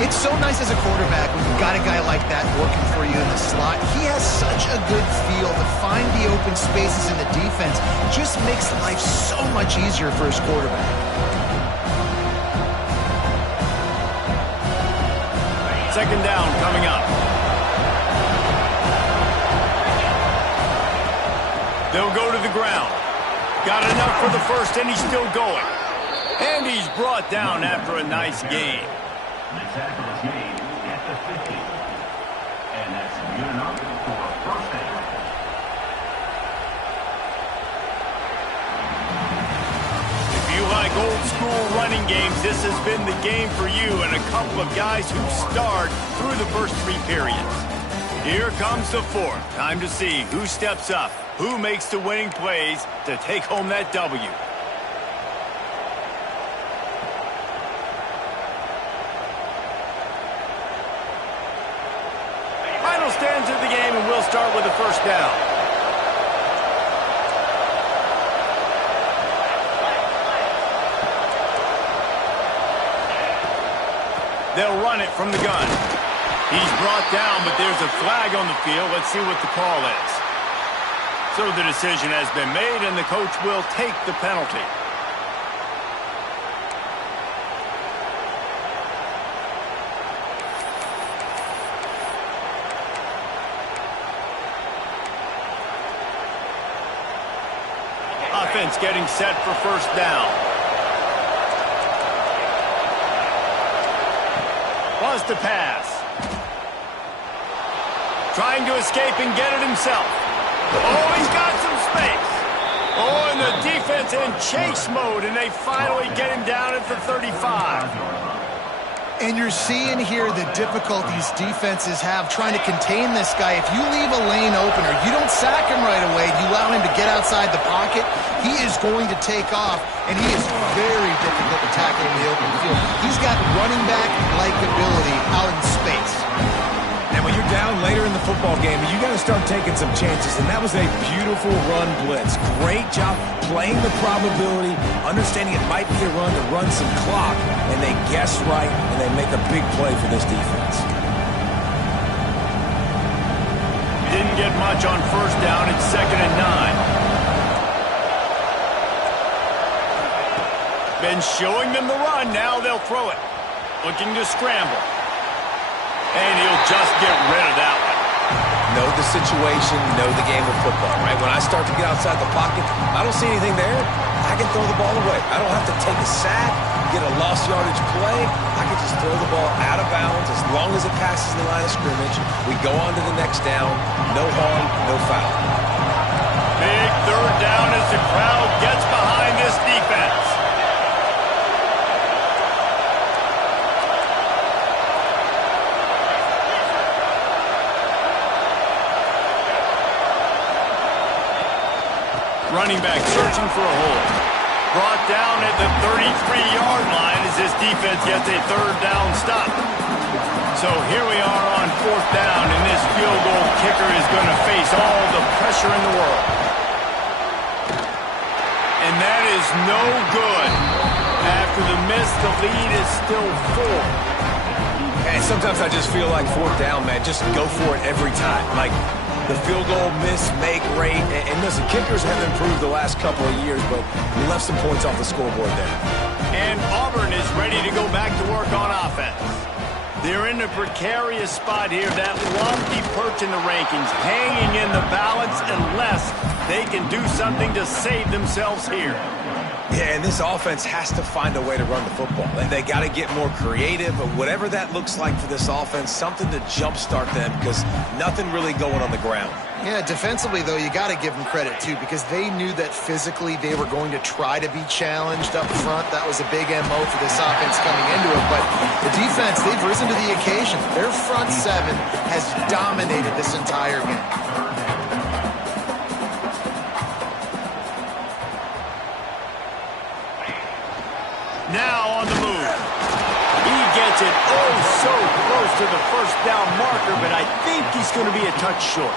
It's so nice as a quarterback when you've got a guy like that working for you in the slot. He has such a good feel to find the open spaces in the defense. Just makes life so much easier for his quarterback. second down coming up. They'll go to the ground. Got enough for the first, and he's still going. And he's brought down after a nice gain. The tackle is made at the 50. And that's good enough for a first down. If you like old school running games, this has been the game for you and a couple of guys who starred through the first 3 periods. Here comes the fourth. Time to see who steps up, who makes the winning plays to take home that W. Final stands of the game, and we'll start with the first down. They'll run it from the gun. He's brought down, but there's a flag on the field. Let's see what the call is. So the decision has been made, and the coach will take the penalty. Offense getting set for first down. Wants to pass. Trying to escape and get it himself. Oh, he's got some space. Oh, and the defense in chase mode, and they finally get him down at the 35. And you're seeing here the difficulties defenses have trying to contain this guy. If you leave a lane open or you don't sack him right away, you allow him to get outside the pocket, he is going to take off, and he is very difficult to tackle in the open field. He's got running back-like ability out in space. And when you're down later in the football game, you got to start taking some chances, and that was a beautiful run blitz. Great job playing the probability, understanding it might be a run to run some clock, and they guess right, and they make a big play for this defense. Didn't get much on first down. It's 2nd and 9. Been showing them the run. Now they'll throw it. Looking to scramble. And he'll just get rid of that one. Know the situation, know the game of football, right? When I start to get outside the pocket, I don't see anything there, I can throw the ball away. I don't have to take a sack, get a lost yardage play. I can just throw the ball out of bounds as long as it passes the line of scrimmage. We go on to the next down. No harm, no foul. Big third down as the crowd gets behind this defense. Running back searching for a hole. Brought down at the 33-yard line as this defense gets a third down stop. So here we are on fourth down, and this field goal kicker is going to face all the pressure in the world. And that is no good. After the miss, the lead is still 4. And sometimes I just feel like fourth down, man, just go for it every time. Like, the field goal miss, make rate, and listen, kickers have improved the last couple of years, but we left some points off the scoreboard there. And Auburn is ready to go back to work on offense. They're in a precarious spot here, that lofty perch in the rankings, hanging in the balance unless they can do something to save themselves here. Yeah, and this offense has to find a way to run the football. They got to get more creative, but whatever that looks like for this offense, something to jumpstart them because nothing really going on the ground. Yeah, defensively, though, you got to give them credit, too, because they knew that physically they were going to try to be challenged up front. That was a big MO for this offense coming into it. But the defense, they've risen to the occasion. Their front seven has dominated this entire game. Now on the move. He gets it oh so close to the first down marker, but I think he's going to be a touch short.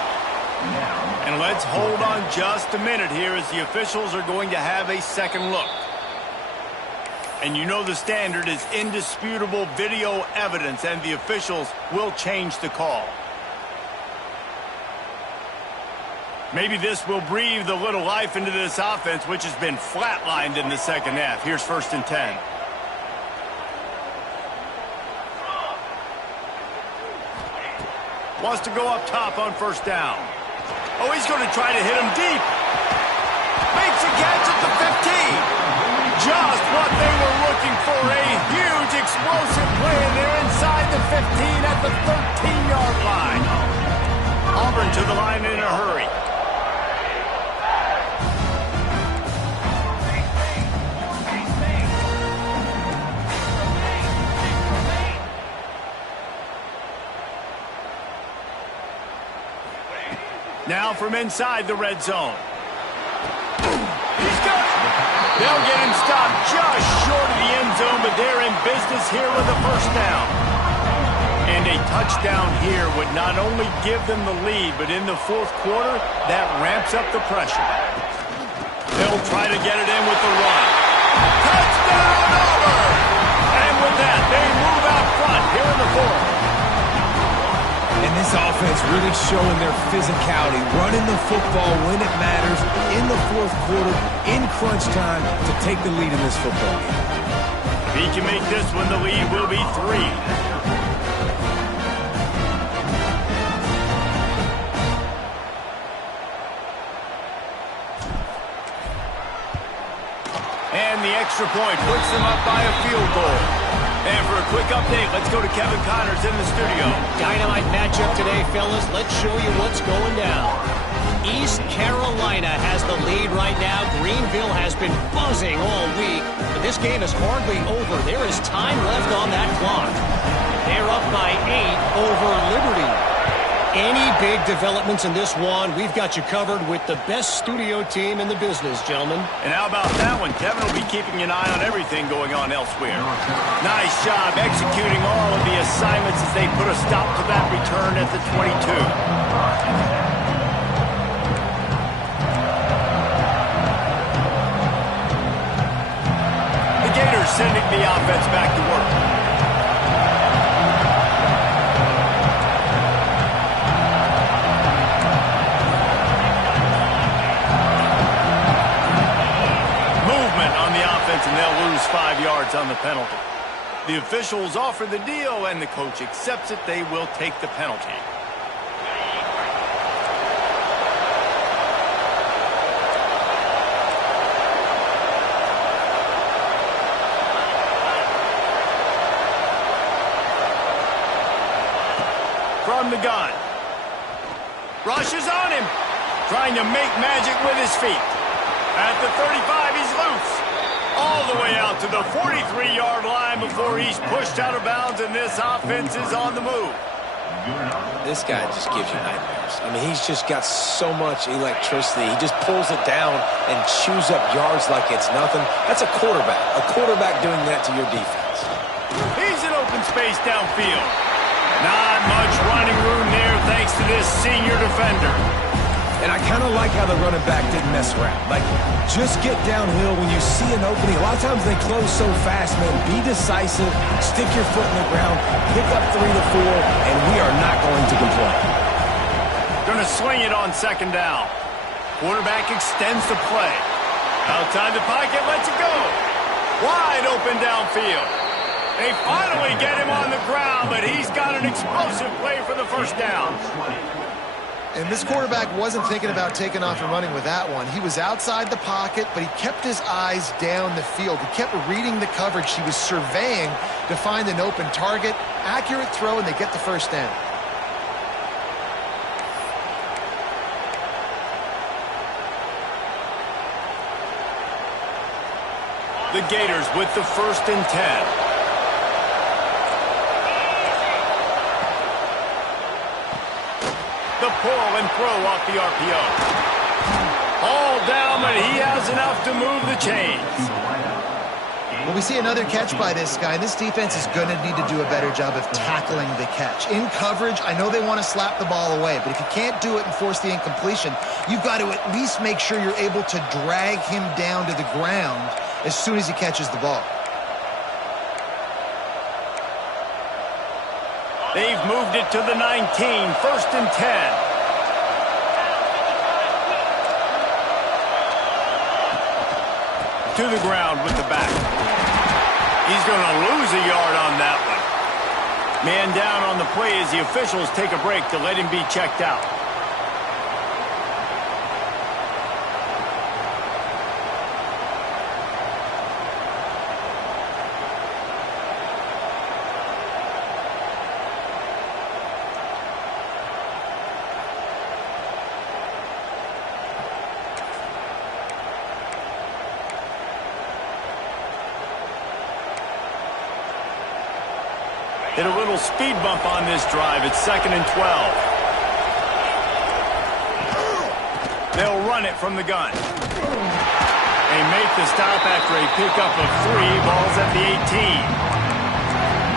And let's hold on just a minute here as the officials are going to have a second look. And you know the standard is indisputable video evidence, and the officials will change the call. Maybe this will breathe a little life into this offense, which has been flatlined in the second half. Here's 1st and 10. Wants to go up top on first down. Oh, he's going to try to hit him deep. Makes a catch at the 15. Just what they were looking for. A huge explosive play, and they're inside the 15 at the 13-yard line. Auburn to the line in a hurry. Now from inside the red zone. He's got it. They'll get him stopped just short of the end zone, but they're in business here with a first down. And a touchdown here would not only give them the lead, but in the fourth quarter, that ramps up the pressure. They'll try to get it in with the run. Touchdown, Auburn! And with that, they move out front here in the fourth. And this offense really showing their physicality, running the football when it matters, in the fourth quarter, in crunch time, to take the lead in this football game. If he can make this one, the lead will be 3. And the extra point puts them up by a field goal. And for a quick update, let's go to Kevin Connors in the studio. Dynamite matchup today, fellas. Let's show you what's going down. East Carolina has the lead right now. Greenville has been buzzing all week, but this game is hardly over. There is time left on that clock. They're up by 8 over Liberty. Any big developments in this one, we've got you covered with the best studio team in the business, gentlemen. And how about that one? Kevin will be keeping an eye on everything going on elsewhere. Nice job executing all of the assignments as they put a stop to that return at the 22. The Gators sending the offense back to work. And they'll lose 5 yards on the penalty. The officials offer the deal, and the coach accepts it. They will take the penalty. From the gun. Rushes on him. Trying to make magic with his feet. At the 35, he's loose. All the way out to the 43-yard line before he's pushed out of bounds, and this offense is on the move. This guy just gives you nightmares. I mean, he's just got so much electricity. He just pulls it down and chews up yards like it's nothing. That's a quarterback. A quarterback doing that to your defense. He's in open space downfield. Not much running room there thanks to this senior defender. And I kind of like how the running back didn't mess around. Like, just get downhill when you see an opening. A lot of times they close so fast, man. Be decisive, stick your foot in the ground, pick up 3 to 4, and we are not going to complain. Going to swing it on second down. Quarterback extends the play. Outside the pocket, lets it go. Wide open downfield. They finally get him on the ground, but he's got an explosive play for the first down. And this quarterback wasn't thinking about taking off and running with that one. He was outside the pocket, but he kept his eyes down the field. He kept reading the coverage. He was surveying to find an open target. Accurate throw, and they get the first down. The Gators with the 1st and 10. The pull and throw off the RPO. All down, but he has enough to move the chains. Well, we see another catch by this guy. This defense is going to need to do a better job of tackling the catch. In coverage, I know they want to slap the ball away, but if you can't do it and force the incompletion, you've got to at least make sure you're able to drag him down to the ground as soon as he catches the ball. They've moved it to the 19, 1st and 10. To the ground with the back. He's going to lose a yard on that one. Man down on the play as the officials take a break to let him be checked out. Hit a little speed bump on this drive. It's 2nd and 12. They'll run it from the gun. They make the stop after a pickup of 3. Ball's at the 18.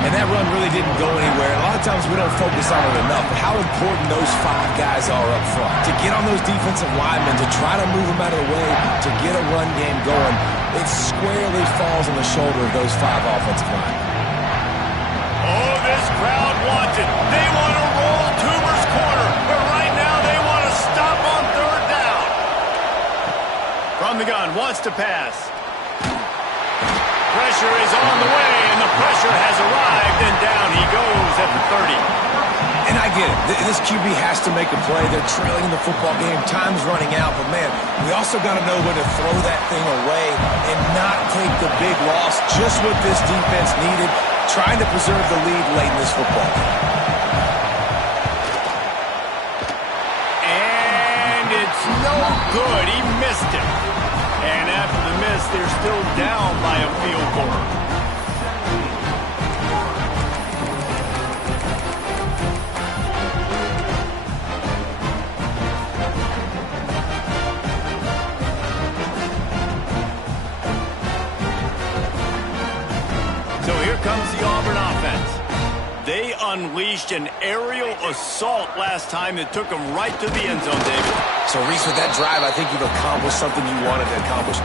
And that run really didn't go anywhere. A lot of times we don't focus on it enough, but how important those 5 guys are up front. To get on those defensive linemen, to try to move them out of the way, to get a run game going, it squarely falls on the shoulder of those 5 offensive linemen. Oh, this crowd wants it. They want to roll Toomer's corner, but right now they want to stop on 3rd down. From the gun, wants to pass. Pressure is on the way, and the pressure has arrived, and down he goes at the 30. And I get it. This QB has to make a play. They're trailing in the football game. Time's running out, but man, we also got to know when to throw that thing away and not take the big loss. Just what this defense needed, trying to preserve the lead late in this football game. And it's no good. He missed it. And after the miss, they're still down by a field goal. So here comes the Auburn offense. They unleashed an aerial assault last time that took them right to the end zone, David. So, Reese, with that drive, I think you've accomplished something you wanted to accomplish.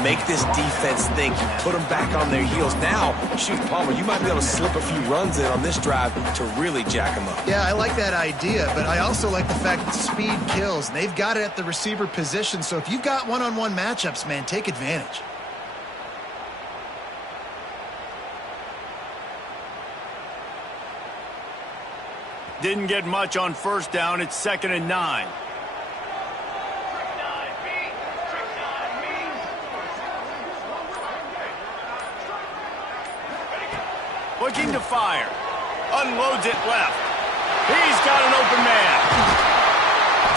Make this defense think. You put them back on their heels. Now, shoot, Palmer, you might be able to slip a few runs in on this drive to really jack them up. Yeah, I like that idea, but I also like the fact that speed kills. They've got it at the receiver position, so if you've got one-on-one matchups, man, take advantage. Didn't get much on 1st down. It's 2nd and 9. Looking to fire. Unloads it left. He's got an open man.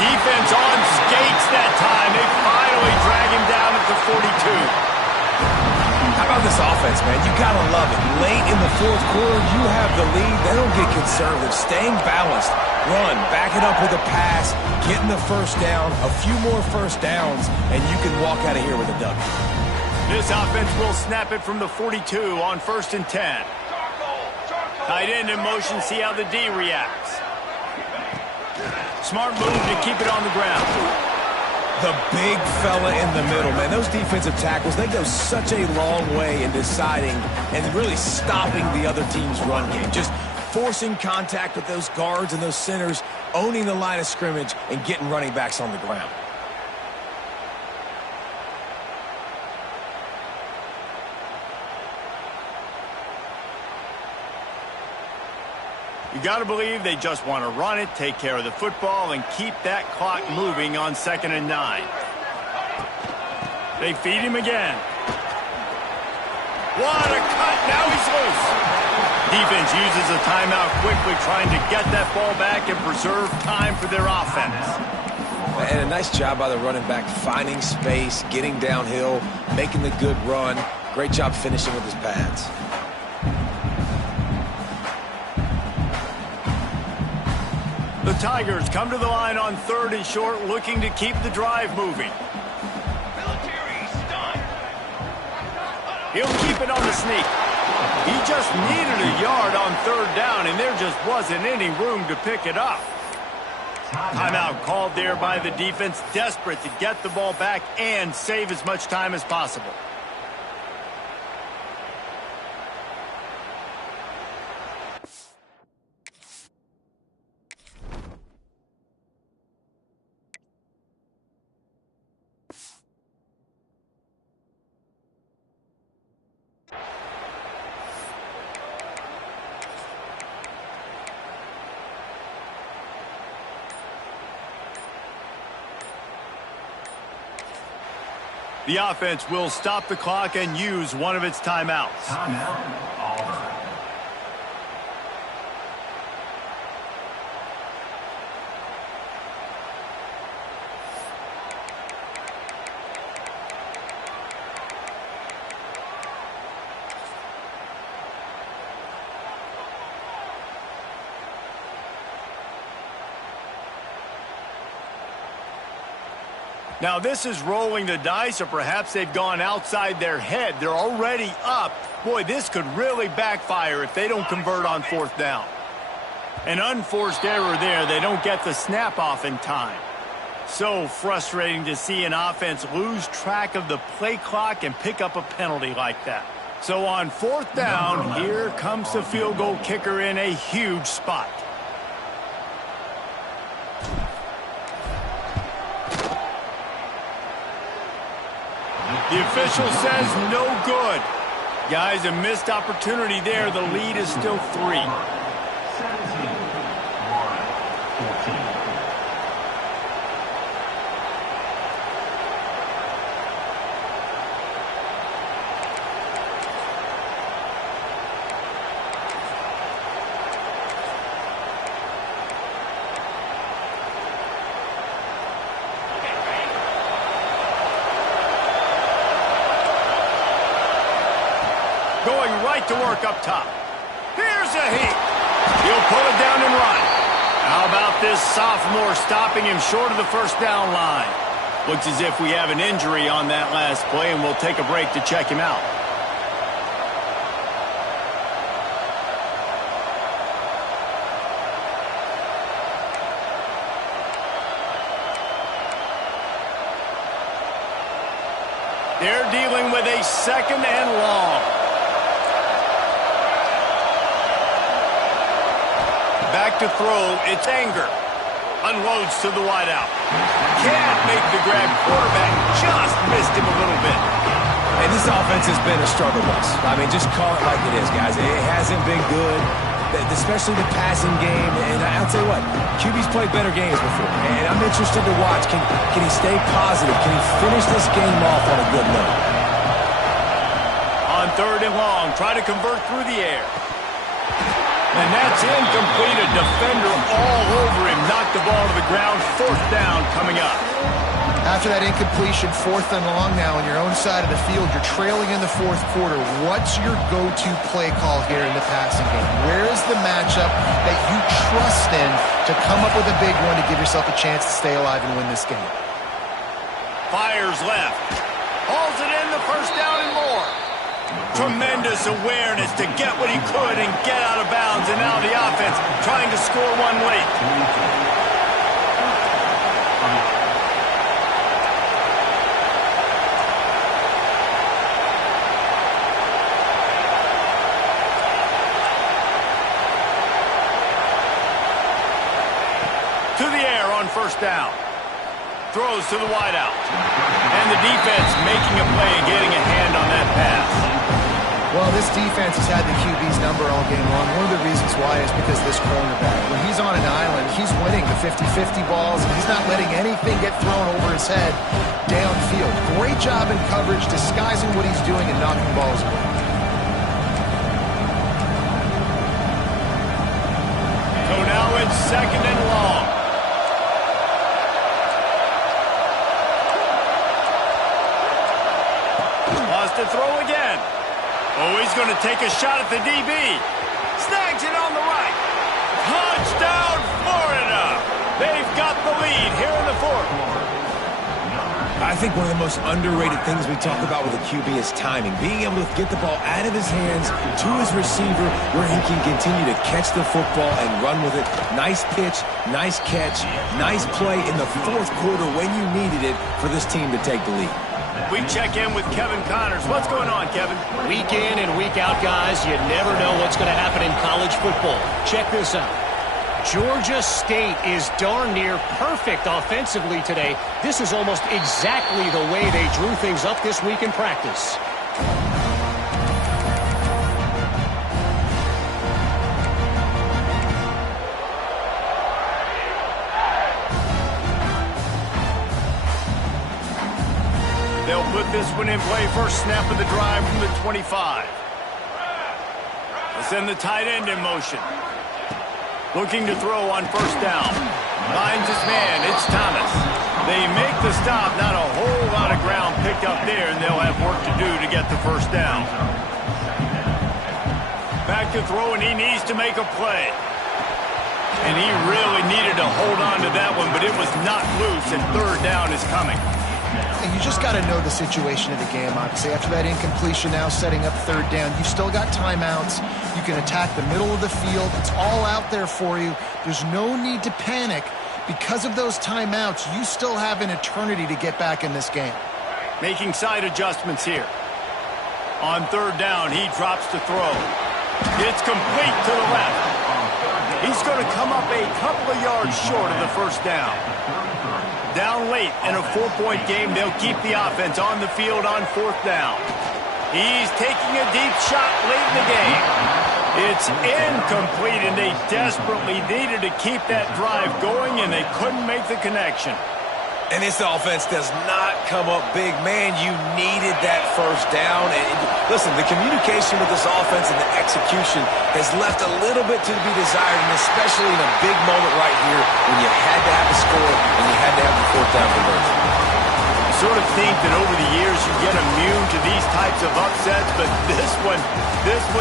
Defense on skates that time. They finally drag him down at the 42. How about this offense, man? You got to love it. Late in the 4th quarter, you have the lead. They don't get conservative. Staying balanced. Run. Back it up with a pass. Getting the 1st down. A few more 1st downs, and you can walk out of here with a W. This offense will snap it from the 42 on 1st and 10. Tight end in motion. See how the D reacts. Smart move to keep it on the ground. The big fella in the middle, man. Those defensive tackles, they go such a long way in deciding and really stopping the other team's run game. Just forcing contact with those guards and those centers, owning the line of scrimmage, and getting running backs on the ground. You got to believe they just want to run it, take care of the football, and keep that clock moving on 2nd and 9. They feed him again. What a cut. Now he's loose. Defense uses a timeout quickly, trying to get that ball back and preserve time for their offense. And a nice job by the running back, finding space, getting downhill, making the good run. Great job finishing with his pads. The Tigers come to the line on 3rd and short, looking to keep the drive moving. He'll keep it on the sneak. He just needed a yard on 3rd down, and there just wasn't any room to pick it up. Timeout called there by the defense, desperate to get the ball back and save as much time as possible. The offense will stop the clock and use one of its timeouts. Timeout, Auburn. Now this is rolling the dice, or perhaps they've gone outside their head. They're already up. Boy, this could really backfire if they don't convert on fourth down. An unforced error there. They don't get the snap off in time. So frustrating to see an offense lose track of the play clock and pick up a penalty like that. So on fourth down, here comes the field goal kicker in a huge spot. The official says no good. Guys, a missed opportunity there. The lead is still 3. 17, 14. Going right to work up top. Here's a heat. He'll pull it down and run. How about this sophomore stopping him short of the first down line? Looks as if we have an injury on that last play, and we'll take a break to check him out. They're dealing with a 2nd and long. Back to throw, it's Anger. Unloads to the wideout. Can't make the grab. Quarterback just missed him a little bit. And this offense has been a struggle bus. I mean, just call it like it is, guys. It hasn't been good, especially the passing game. And I'll tell you what, QB's played better games before. And I'm interested to watch. Can he stay positive? Can he finish this game off on a good note? On 3rd and long, try to convert through the air. And that's incomplete. A defender all over him. Knocked the ball to the ground. 4th down coming up. After that incompletion, 4th and long now on your own side of the field, you're trailing in the 4th quarter. What's your go-to play call here in the passing game? Where is the matchup that you trust in to come up with a big one to give yourself a chance to stay alive and win this game? Fires left. Hauls it in, the 1st down and more. Tremendous awareness to get what he could and get out of bounds. And now the offense trying to score one late. To the air on 1st down. Throws to the wideout. And the defense making a play and getting a hand on that pass. Well, this defense has had the QB's number all game long. One of the reasons why is because this cornerback, when he's on an island, he's winning the 50-50 balls, and he's not letting anything get thrown over his head downfield. Great job in coverage, disguising what he's doing and knocking balls away. So now it's 2nd and long. Lost to throw again. Oh, he's going to take a shot at the DB. Snags it on the right. Touchdown, Florida. They've got the lead here in the 4th. I think one of the most underrated things we talk about with a QB is timing. Being able to get the ball out of his hands to his receiver where he can continue to catch the football and run with it. Nice pitch, nice catch, nice play in the 4th quarter when you needed it for this team to take the lead. We check in with Kevin Connors. What's going on, Kevin? Week in and week out, guys, you never know what's going to happen in college football. Check this out. Georgia State is darn near perfect offensively today. This is almost exactly the way they drew things up this week in practice. They'll put this one in play. First snap of the drive from the 25. They'll send the tight end in motion. Looking to throw on first down. Finds his man. It's Thomas. They make the stop. Not a whole lot of ground picked up there, and they'll have work to do to get the first down. Back to throw, and he needs to make a play. And he really needed to hold on to that one, but it was not loose, and third down is coming. And you just got to know the situation of the game, obviously. After that incompletion, now setting up third down, you still got timeouts. You can attack the middle of the field. It's all out there for you. There's no need to panic. Because of those timeouts, you still have an eternity to get back in this game. Making side adjustments here. On third down, he drops to throw. It's complete to the left. He's going to come up a couple of yards short of the first down. Down late in a 4-point game, they'll keep the offense on the field on fourth down. He's taking a deep shot late in the game. It's incomplete, and they desperately needed to keep that drive going, and they couldn't make the connection. And this offense does not come up big. Man, you needed that first down. And listen, the communication with this offense and the execution has left a little bit to be desired, and especially in a big moment right here when you had to have a score and you had to have the fourth down conversion. You sort of think that over the years you get immune to these types of upsets, but this one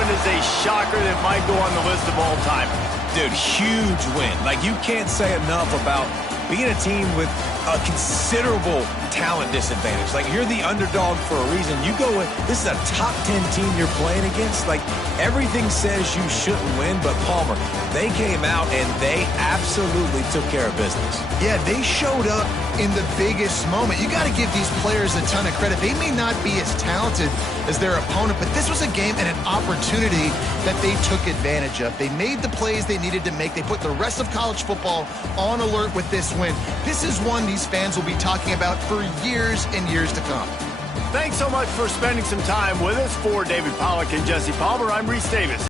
is a shocker that might go on the list of all time. Dude, huge win. Like, you can't say enough about being a team with a considerable talent disadvantage. Like, you're the underdog for a reason. You go with, this is a top 10 team you're playing against. Like, everything says you shouldn't win, but Palmer, they came out and they absolutely took care of business. Yeah, they showed up in the biggest moment. You got to give these players a ton of credit. They may not be as talented as their opponent, but this was a game and an opportunity that they took advantage of. They made the plays they needed to make. They put the rest of college football on alert with this win. This is one these fans will be talking about for years and years to come. Thanks so much for spending some time with us. For David Pollack and Jesse Palmer, I'm Reese Davis.